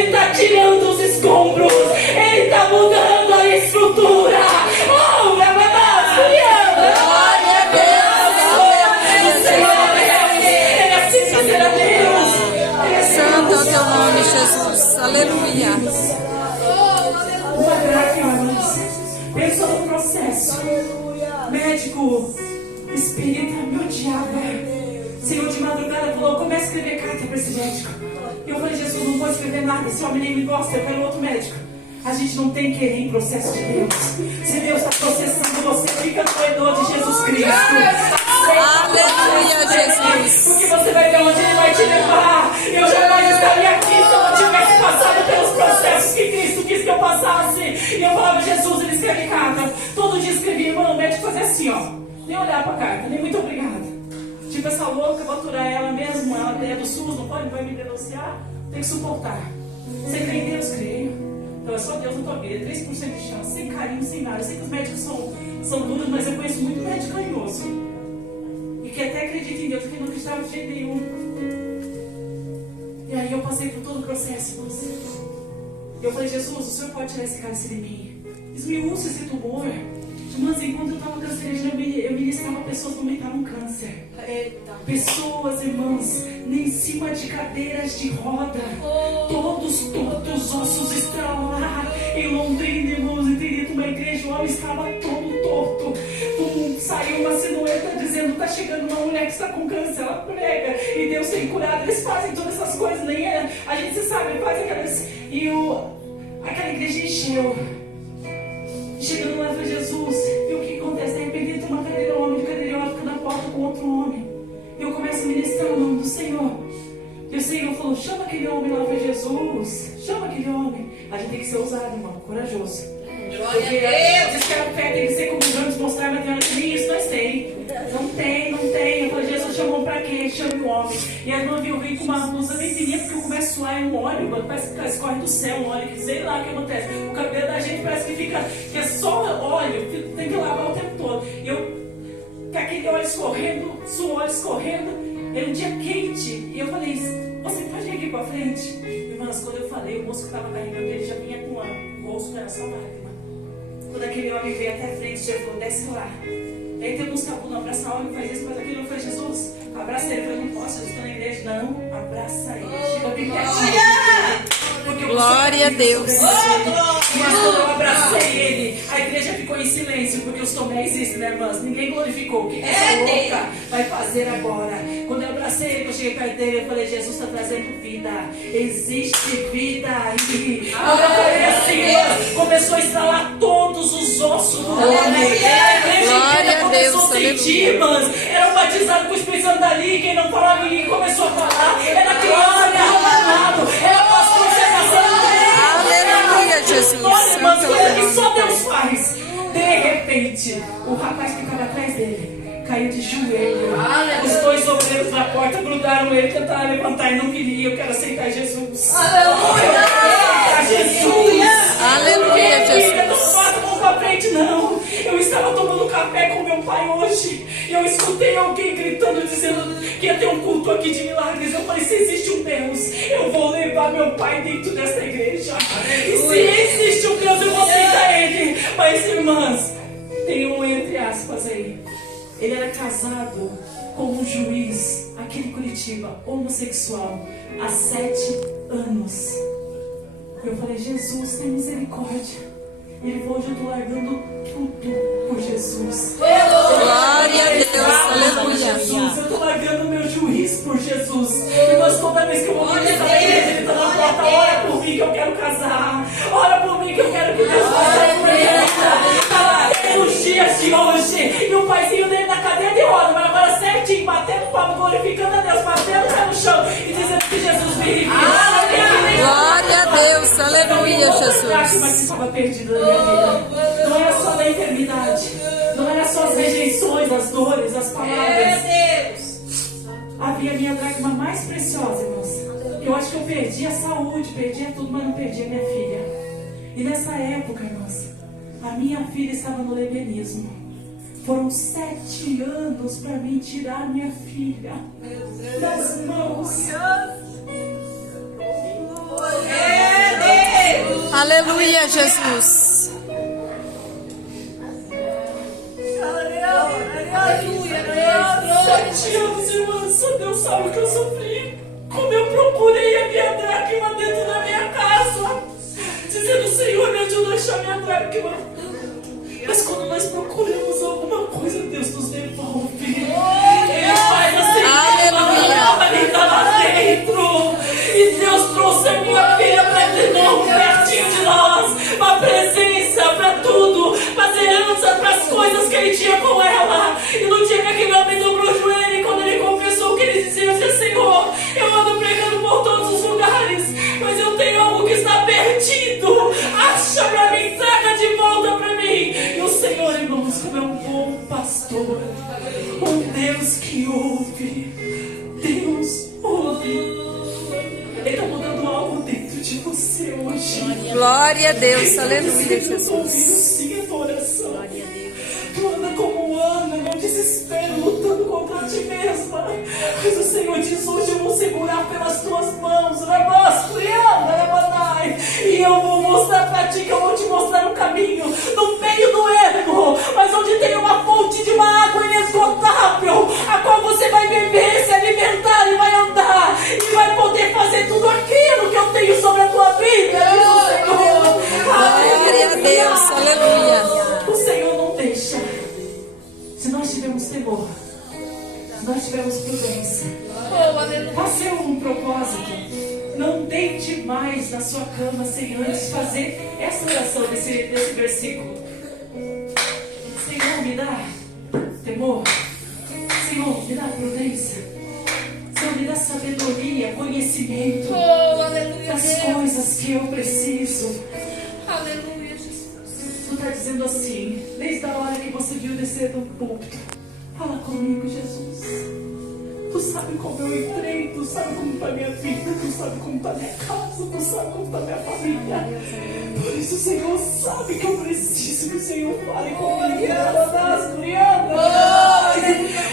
Ele está tirando os escombros. Ele está mudando a estrutura. Oh, glória a Deus. Ele é assim dizer a Deus. Santo é o teu nome, Jesus. Aleluia. Uma graça, irmãos. Pensa no processo. Médico espírita me odiava. Senhor, de madrugada falou: comece a escrever carta para esse médico. E eu falei: Jesus, não vou escrever nada. Esse homem nem me gosta, eu quero outro médico. A gente não tem que ir em processo de Deus. Se Deus está processando você, fica no redor de Jesus Cristo. Aleluia, Jesus. Porque você vai ver onde Ele vai te levar. Eu jamais estaria aqui se eu não tivesse passado pelos processos que Cristo quis que eu passasse. E eu falava: Jesus, Ele escreve carta. Todo dia escrevia, irmão, o médico fazia assim, ó. Nem olhar para a carta, nem muito obrigada. Tipo, essa louca, vou aturar ela mesmo. Ela é do SUS, não pode, vai me denunciar. Tem que suportar. Você crê em Deus? Creio. Então é só Deus na tua vida, 3% de chance, sem carinho, sem nada. Eu sei que os médicos são duros, mas eu conheço muito médico carinhoso. E que até acredita em Deus, que não acreditava de jeito nenhum. E aí eu passei por todo o processo, irmãos. E eu falei: Jesus, o Senhor pode tirar esse câncer de mim. Esmiúça esse tumor. Irmãs, enquanto eu estava cancerígena, eu ministrava pessoas que aumentaram câncer. Pessoas, irmãs, em cima de cadeiras de roda. Todos tortos, ossos estão lá. Em Londrina, irmãos, eu teria uma igreja, o homem estava todo torto. Saiu uma silhueta dizendo: está chegando uma mulher que está com câncer, ela prega. E Deus tem curado. Eles fazem todas essas coisas, nem é. A gente se sabe, faz aquelas. E aquela igreja encheu. Chegando lá, foi Jesus. E o que acontece? De repente entra uma cadeira, um homem de cadeira fica na porta com outro homem. E eu começo a ministrar o nome do Senhor. E o Senhor falou: chama aquele homem lá, foi Jesus. Chama aquele homem. A gente tem que ser ousado, irmão, corajoso. Porque diz que a fé tem que ser como vamos mostrar, mas tem hora que isso nós tem. Não tem. Eu falei: Jesus chamou pra quê? Chame o homem. E a irmã veio com uma blusa bem fininha, porque eu começo a suar um óleo, parece que escorre do céu um óleo, que sei lá o que acontece. O cabelo da gente parece que é só óleo, que tem que lavar o tempo todo. E eu, com aquele óleo escorrendo, suor escorrendo, era um dia quente. E eu falei: você pode vir aqui pra frente? Irmãs, quando eu falei, o moço que estava carregando ele já vinha com o rosto que era só lágrima. Quando aquele homem veio até a frente, ele falou: desce lá. Aí tem uns cabos, não abraça o homem, faz isso, faz aquilo. Eu falei: Jesus, abraça ele. Eu falei: não posso, eu estou na igreja. Não, abraça ele. Chega bem pertinho. Glória a Deus. Mas quando eu abracei ele, a igreja ficou em silêncio, porque os Tomé existem, né, irmãs? Ninguém glorificou. O que essa louca vai fazer agora? Quando eu abracei ele, eu cheguei perto dele, eu falei: Jesus está trazendo vida. Existe vida aí. Quando eu falei assim, começou a estralar todos os ossos do homem. A igreja inteira começou a sentir, irmãs. Era um batizado com o Espírito Santo dali. Quem não falava, ninguém começou a falar. Era criança, era pastor, Aleluia, Jesus. olha, irmãs, Santo é o coisa teu que só nome. Deus faz. De repente, o rapaz que estava atrás dele caiu de joelho. Os dois obreiros na porta grudaram ele, tentaram levantar e não queria. Eu quero aceitar Jesus. Aleluia! Jesus! Aleluia, Jesus. Eu não faço mão pra frente, não. Eu estava tomando café com meu pai hoje e eu escutei alguém gritando, dizendo que ia ter um culto aqui de milagres. Eu falei: se existe um Deus, eu vou levar meu pai dentro dessa igreja. E se existe um Deus, eu vou aceitar ele. Mas, irmãs, tem um entre aspas aí. Ele era casado com um juiz aqui em Curitiba, homossexual, há 7 anos. Eu falei: Jesus, tem misericórdia. Ele falou: hoje eu estou largando tudo por Jesus. Glória a Deus, aleluia. Jesus, eu estou largando o meu juiz por Jesus. Irmãs, toda vez que eu vou ministrar na igreja, ele está na porta: ora por mim que eu quero casar. Ora por mim que eu quero que Deus faça por mim. Está lá nos dias de hoje. E o paizinho dele na cadeira de roda, mas agora certinho, batendo palma, glorificando a Deus, batendo o pé no chão e dizendo que Jesus vive. Glória a Deus, aleluia, Jesus. Mas estava perdido na minha vida. Não era só da enfermidade, não era só as rejeições, as dores, as palavras. Havia a minha dracma mais preciosa, irmãos. Eu acho que eu perdi a saúde, perdi tudo, mas não perdi a minha filha. E nessa época, irmãos, a minha filha estava no lesbianismo. Foram 7 anos para mim tirar minha filha das mãos. Aleluia, Jesus. Sete anos, irmã, só Deus sabe o que eu sofri. Como eu procurei a minha dracma dentro da minha casa, dizendo: Senhor, me ajuda a achar minha dracma. Mas quando nós procuramos alguma coisa, Deus nos devolve. Ele faz assim, ele está lá dentro. E Deus trouxe a minha filha para de novo, pertinho de nós, para a presença, para tudo, para as heranças, para as coisas que ele tinha com ela. E no dia que aquele homem dobrou o joelho, quando ele confessou o que ele dizia: Senhor, eu ando pregando por todos os lugares, mas eu tenho algo que está perdido. Acha para mim, traga de volta para mim. E o Senhor, irmãos, como é um bom pastor, um Deus que ouve. Deus ouve. Ele está mudando algo dentro de você hoje. Glória a Deus, aleluia, Jesus. Sim, a tua oração. Tu anda como anda, no desespero, lutando contra ti mesma. Mas o Senhor diz: hoje eu vou segurar pelas tuas mãos, e eu vou mostrar para ti, que eu vou te mostrar o caminho, no meio do ermo, mas onde tem uma fonte de uma água inesgotável, a qual você vai beber, se alimentar e vai andar, e vai poder fazer tudo aquilo que eu tenho sobre a tua vida, diz o Senhor. Glória a Deus, aleluia. O Senhor não deixa. Se nós tivermos temor, se nós tivermos prudência, faça um propósito. Não deite mais na sua cama sem antes fazer essa oração desse versículo. Senhor, me dá temor. Senhor, me dá prudência. Senhor, me dá sabedoria, conhecimento das coisas que eu preciso. Aleluia, Jesus. Tu está dizendo assim, desde a hora que você viu descer do púlpito: fala comigo, Jesus. Tu sabe como eu entrei, tu sabe como está minha vida, tu sabe como está minha casa, tu sabe como está minha família. Por isso o Senhor sabe que eu preciso que o Senhor fale comigo.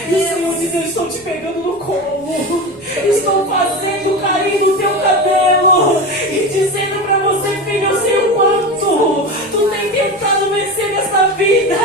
E o Senhor diz: eu estou te pegando no colo, estou fazendo carinho no teu cabelo e dizendo para você: filho, eu sei o quanto tu tem tentado vencer nessa vida.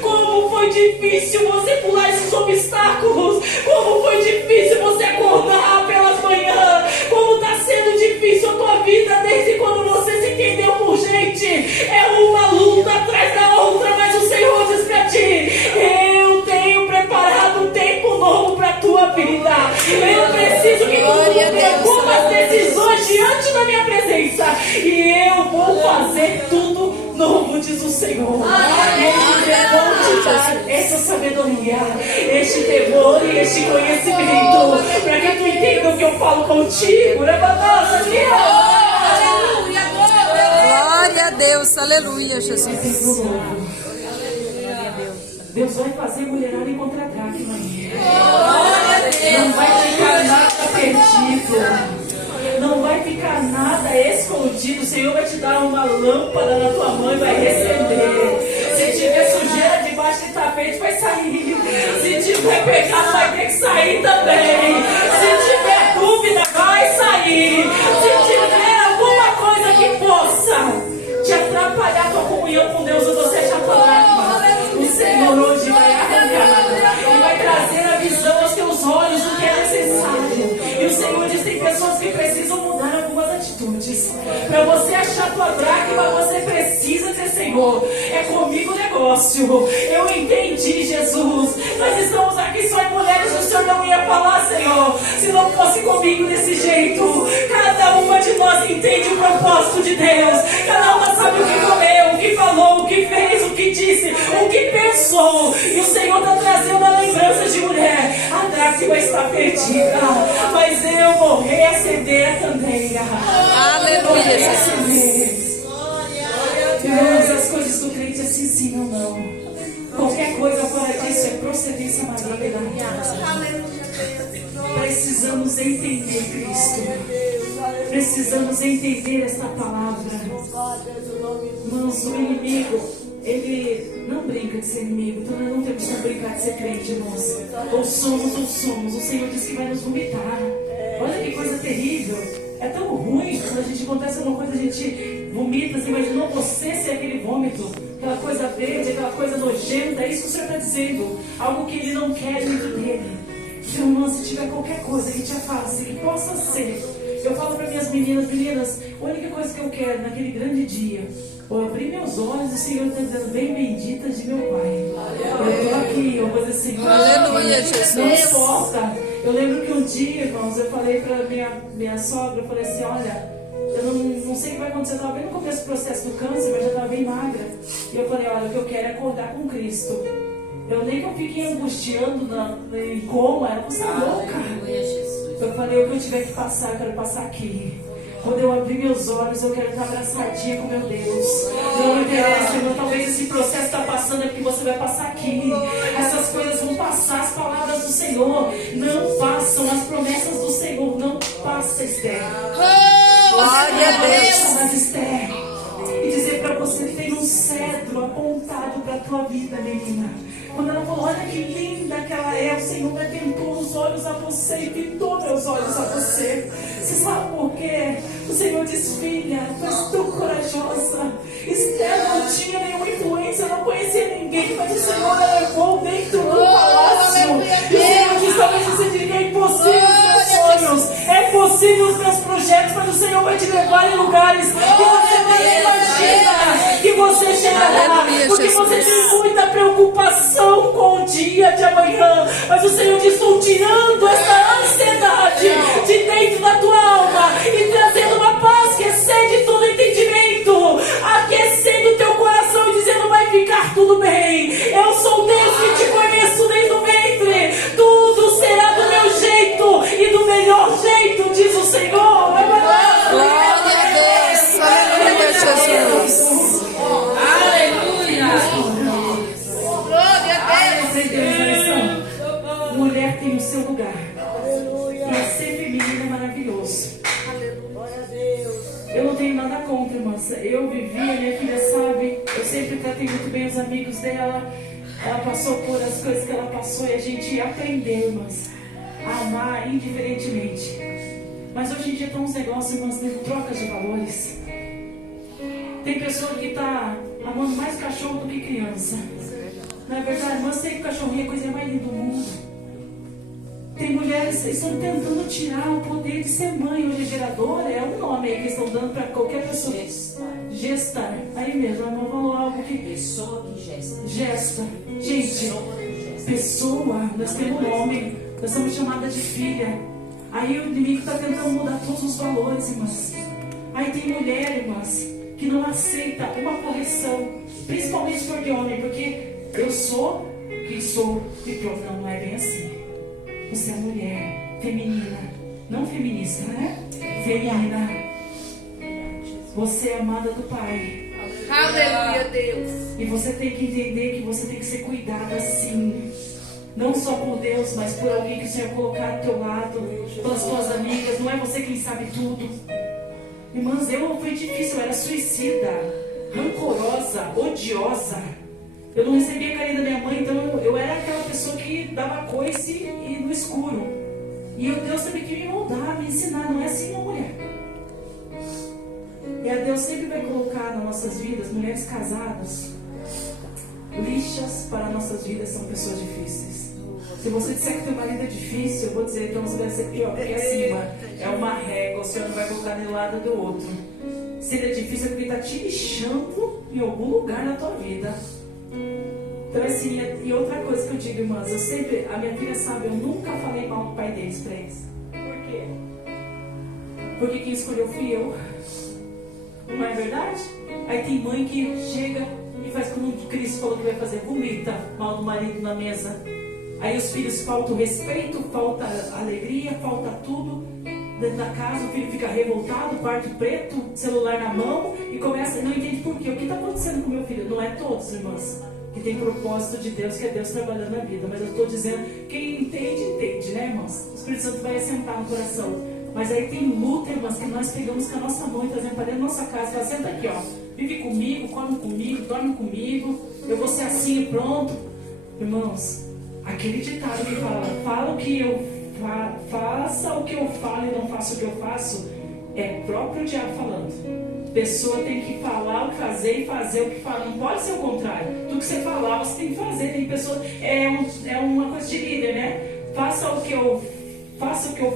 Como foi difícil você pular esses obstáculos, como foi difícil você acordar pelas manhãs, como está sendo difícil a tua vida desde quando você se entendeu por gente. É uma luta atrás da outra, mas o Senhor diz para ti: eu tenho preparado um tempo novo para a tua vida. Eu preciso que tu tome algumas decisões diante da minha presença, e eu vou fazer tudo novo, diz o Senhor. Eu vou te dar essa sabedoria, este temor e este conhecimento, para que tu entenda o que eu falo contigo. Glória a Deus, aleluia, Jesus. Deus vai fazer mulherada encontrar dracma aí. Não vai ficar nada perdido. Não vai ficar nada escondido. O Senhor vai te dar uma lâmpada na tua mão e vai recender. Se tiver sujeira debaixo de tapete, vai sair. Se tiver pecado, vai ter que sair também. Se tiver dúvida, vai sair. Se tiver alguma coisa que possa te atrapalhar a tua comunhão com Deus, ou você te atrapalhar, o Senhor hoje vai arrancar e vai trazer a visão aos teus olhos do que é necessário. E o Senhor diz: tem pessoas que precisam mudar algumas atitudes. Para você achar a tua dracma, você precisa dizer: Senhor, é comigo o negócio. Eu entendi, Jesus. Nós estamos aqui só em mulheres, o Senhor não ia falar, Senhor, se não fosse comigo desse jeito. Cada uma de nós entende o propósito de Deus. Cada uma sabe o que comeu, o que falou, o que fez, o que disse, o que pensou. E o Senhor está trazendo a lembrança de mulher. A dracma está perdida, mas eu vou reacender a candeia. Aleluia, Jesus. Deus, as coisas do crente se ensinam, não. Qualquer coisa fora disso é procedência maligna. Precisamos entender Cristo. Precisamos entender esta palavra. Irmãos, o inimigo, ele não brinca de ser inimigo. Então nós não temos que brincar de ser crente, irmãos. Ou somos. O Senhor diz que vai nos vomitar. Olha que coisa terrível. É tão ruim quando a gente acontece alguma coisa, a gente vomita. Você imaginou você ser aquele vômito, aquela coisa verde, aquela coisa nojenta. É isso que o Senhor está dizendo. Algo que Ele não quer dentro dele. Então, irmão, se tiver qualquer coisa que te afaste, que possa ser. Eu falo para minhas meninas, a única coisa que eu quero naquele grande dia, eu abri meus olhos e o Senhor está dizendo, bem bendita de meu Pai. Eu estou aqui, eu vou dizer, Senhor, Aleluia, Jesus. não importa. Eu lembro que um dia, irmãos, eu falei para minha sogra, eu falei assim, olha, eu não sei o que vai acontecer, eu estava bem no começo do processo do câncer, mas já estava bem magra. E eu falei, olha, o que eu quero é acordar com Cristo. Eu nem que eu fiquei angustiando em coma, ela você é louca. Eu falei, o que eu tiver que passar, eu quero passar aqui. Quando eu abrir meus olhos, eu quero estar abraçadinha com meu Deus. Não interessa, irmão, talvez esse processo está passando, é porque você vai passar aqui. Essas coisas vão passar, as palavras do Senhor não passam, as promessas do Senhor não passam, Esther. Glória a Deus. Mas, Esther, e dizer para você que tem um cedro apontado para a tua vida, menina. Quando ela falou, olha que linda que ela é, o Senhor me atentou os olhos a você e pintou meus olhos a você. Você sabe por quê? O Senhor diz, filha, tu és tão corajosa. Esther não tinha nenhuma influência, não conhecia ninguém, mas o Senhor a levou dentro do palácio. E o Senhor diz, talvez você diga, é impossível os meus sonhos, é possível os meus projetos, mas o Senhor vai te levar em lugares que você nem imagina que você chegará, porque você tem muita preocupação com o dia de amanhã, mas o Senhor diz, estou tirando essa ansiedade de dentro da tua alma e trazendo uma paz que excede todo entendimento, aquecendo o teu coração e dizendo, vai ficar tudo bem. Eu sou Deus que te conheço desde o ventre, tudo será do meu jeito e do melhor jeito, diz o Senhor. Glória a Deus. Aleluia, Jesus. Mulher tem o seu lugar. E ser feminina é maravilhoso. Eu não tenho nada contra, irmãs. Eu vivi, a minha filha sabe. Eu sempre tratei muito bem os amigos dela. Ela passou por as coisas que ela passou e a gente aprendeu, irmãs, a amar indiferentemente. Mas hoje em dia tem uns negócios, irmãs, de troca de valores. Tem pessoa que está amando mais cachorro do que criança. Não é verdade? Irmãs, sei que o cachorrinho é a coisa mais linda do mundo. Tem mulheres que estão tentando tirar o poder de ser mãe. Hoje, geradora é um nome aí que estão dando para qualquer pessoa. Gestar. Aí mesmo, a irmã falou algo que... Pessoa que gesta. Gesta. Gente, pessoa, nós temos nome. Nós somos chamadas de filha. Aí o inimigo está tentando mudar todos os valores, irmãs. Aí tem mulher, irmãs, que não aceita uma correção. Principalmente porque homem. Porque eu sou quem sou. E pronto, não é bem assim. Você é mulher, feminina, não feminista, né? Feminina. Você é amada do Pai. Aleluia, Deus. E você tem que entender que você tem que ser cuidada assim. Não só por Deus, mas por alguém que o Senhor colocar do teu lado, pelas tuas amigas. Não é você quem sabe tudo. Irmãs, foi difícil, eu era suicida, rancorosa, odiosa. Eu não recebia carinho da minha mãe, então eu era aquela pessoa que dava coice e no escuro. E Deus teve que me moldar, me ensinar, não é assim uma mulher. E a Deus sempre vai colocar nas nossas vidas, mulheres casadas, lixas para nossas vidas são pessoas difíceis. Se você disser que teu marido é difícil, eu vou dizer que você vai ser pior, porque acima é uma régua, o Senhor não vai colocar de um lado do outro. Se ele é difícil, é porque ele está te lixando em algum lugar na tua vida. Então assim, e outra coisa que eu digo, irmãs, a minha filha sabe, eu nunca falei mal do pai deles pra eles. Por quê? Porque quem escolheu fui eu. Não é verdade? Aí tem mãe que chega e faz como o Cristo falou que vai fazer, vomita mal do marido na mesa. Aí os filhos faltam respeito, falta alegria, falta tudo dentro da casa, o filho fica revoltado, quarto preto, celular na mão e começa, não entende por quê. O que está acontecendo com o meu filho? Não é todos, irmãs, que tem propósito de Deus, que é Deus trabalhando na vida, mas eu estou dizendo, quem entende, entende, né, irmãs? O Espírito Santo vai assentar no coração. Mas aí tem luta, irmãs, que nós pegamos com a nossa mão e trazemos para dentro da nossa casa. Ela senta aqui, ó, vive comigo, come comigo, dorme comigo, eu vou ser assim e pronto. Irmãos, aquele ditado que fala o que eu faça o que eu falo e não faço o que eu faço, É próprio diabo falando. A pessoa tem que falar o que fazer e fazer o que fala. Não pode ser o contrário. Tudo que você falar, você tem que fazer. Tem pessoa, é uma coisa de líder, né? Faça o que eu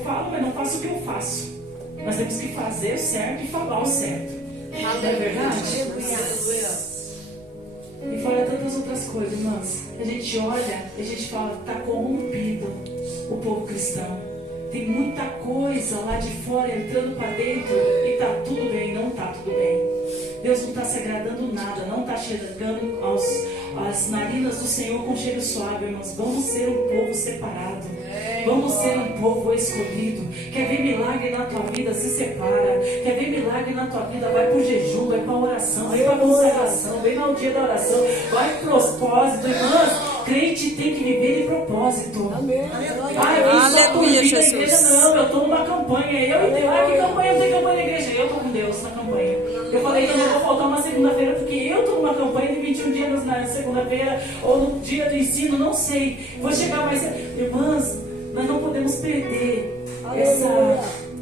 falo, mas não faça o que eu faço. Nós temos que fazer o certo e falar o certo. Não é verdade? E fora tantas outras coisas, irmãs. A gente olha e a gente fala, está corrompido o povo cristão. Tem muita coisa lá de fora entrando para dentro e está tudo bem, não está tudo bem. Deus não está se agradando nada, não está chegando às narinas do Senhor com cheiro suave, irmãos. Vamos ser um povo separado. Vamos ser um povo escolhido. Quer ver milagre na tua vida? Se separa. Quer ver milagre na tua vida? Vai para o jejum, vai para a oração, vai para a consagração, vem no dia da oração, vai para o propósito, irmãs. Crente tem que viver de propósito. Aleluia, Jesus. Igreja, não, eu estou numa campanha. Que campanha? Não tem campanha na igreja. Eu estou com Deus na campanha. Eu falei que eu não vou faltar uma segunda-feira, porque eu estou numa campanha de 21 dias na segunda-feira, ou no dia do ensino, não sei. Vou chegar mais. Irmãs, nós não podemos perder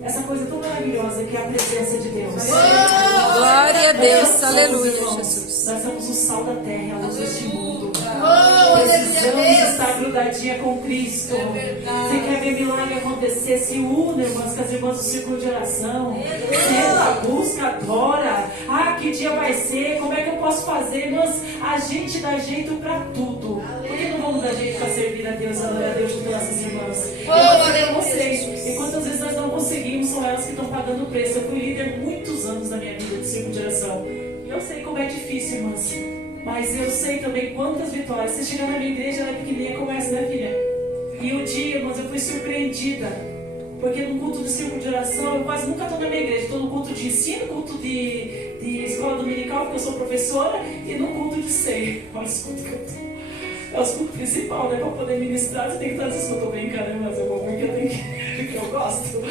essa coisa tão maravilhosa que é a presença de Deus. Glória a Deus, aleluia, Jesus. Nós somos o sal da terra, a luz deste mundo. Precisamos estar grudadinha com Cristo. Você quer ver milagre acontecer? Se une, irmãs, com as irmãs do círculo de oração. Senta, busca, adora. Que dia vai ser? Como é que eu posso fazer? Irmãs, a gente dá jeito para tudo. Por que não vamos dar jeito para servir a Deus, adorar a Deus junto com nossas irmãs? Eu não sei. E quantas vezes nós não conseguimos, são elas que estão pagando o preço. Eu fui líder muitos anos na minha vida de círculo de oração. Eu sei como é difícil, irmãs. Mas eu sei também quantas vitórias. Você chega na minha igreja, ela é pequenininha como essa, né, filha? E um dia, irmãos, eu fui surpreendida. Porque no culto de círculo de oração, eu quase nunca estou na minha igreja. Estou no culto de ensino, culto de escola dominical, porque eu sou professora, e no culto de ceia. Olha os cultos que eu estou. É o culto principal, né? Para poder ministrar, você tem que estar nesse culto bem, cara, mas eu vou porque eu tenho que eu gosto.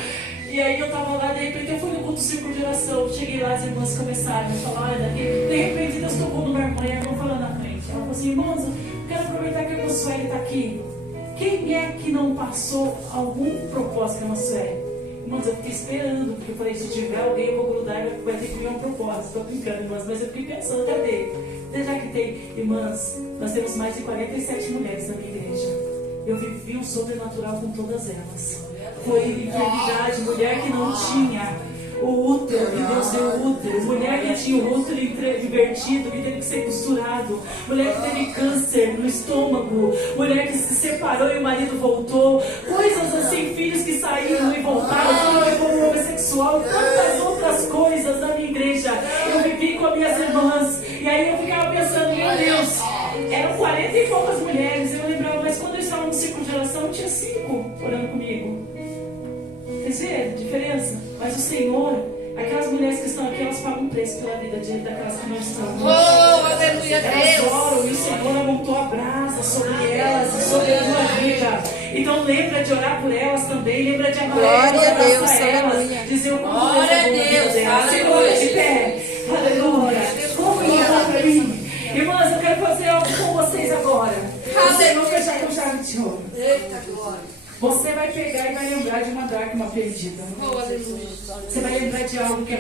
E aí eu estava lá, de repente eu fui no culto do círculo de oração. Cheguei lá, as irmãs começaram a falar, olha daqui. De repente Deus tocou numa irmã, e a irmã falou na frente. Ela falou assim, irmãos, eu quero aproveitar que a irmã Sueli está aqui. Quem é que não passou algum propósito com a irmã Sueli? Irmãs, eu fiquei esperando, porque eu falei, se tiver alguém eu vou grudar e vai ter que vir um propósito. Estou brincando, irmãs, mas eu fiquei pensando, cadê? Já que tem, irmãs, nós temos mais de 47 mulheres na minha igreja. Eu vivi um sobrenatural com todas elas. Foi enfermidade, mulher que não tinha o útero, que Deus deu o útero, mulher que tinha o útero invertido, que teve que ser costurado, mulher que teve câncer no estômago, mulher que se separou e o marido voltou, coisas assim, filhos que saíram e voltaram, foi homossexual, tantas outras coisas na minha igreja. Eu vivi com as minhas irmãs, e aí eu ficava pensando, meu Deus, eram 40 e poucas mulheres, eu lembrava, mas quando eu estava no círculo de oração, tinha 5 orando comigo. Vocês veem a diferença? Mas o Senhor, aquelas mulheres que estão aqui, elas pagam um preço pela vida daquelas que não estão. Aleluia, elas oram e o Senhor amontou a brasa sobre elas e sobre a tua vida. Então lembra de orar por elas também, lembra de amar Glória elas, a Deus, elas, aleluia. dizer o quanto Deus é bom na vida delas. Se coloca de pé, aleluia. Vamos orar para mim. Irmãs, eu quero fazer algo com vocês agora. O Senhor fechar com chave de ouro. Eita glória. Você vai pegar e vai lembrar de uma dracma perdida. Oh, aleluia. Você vai lembrar de algo que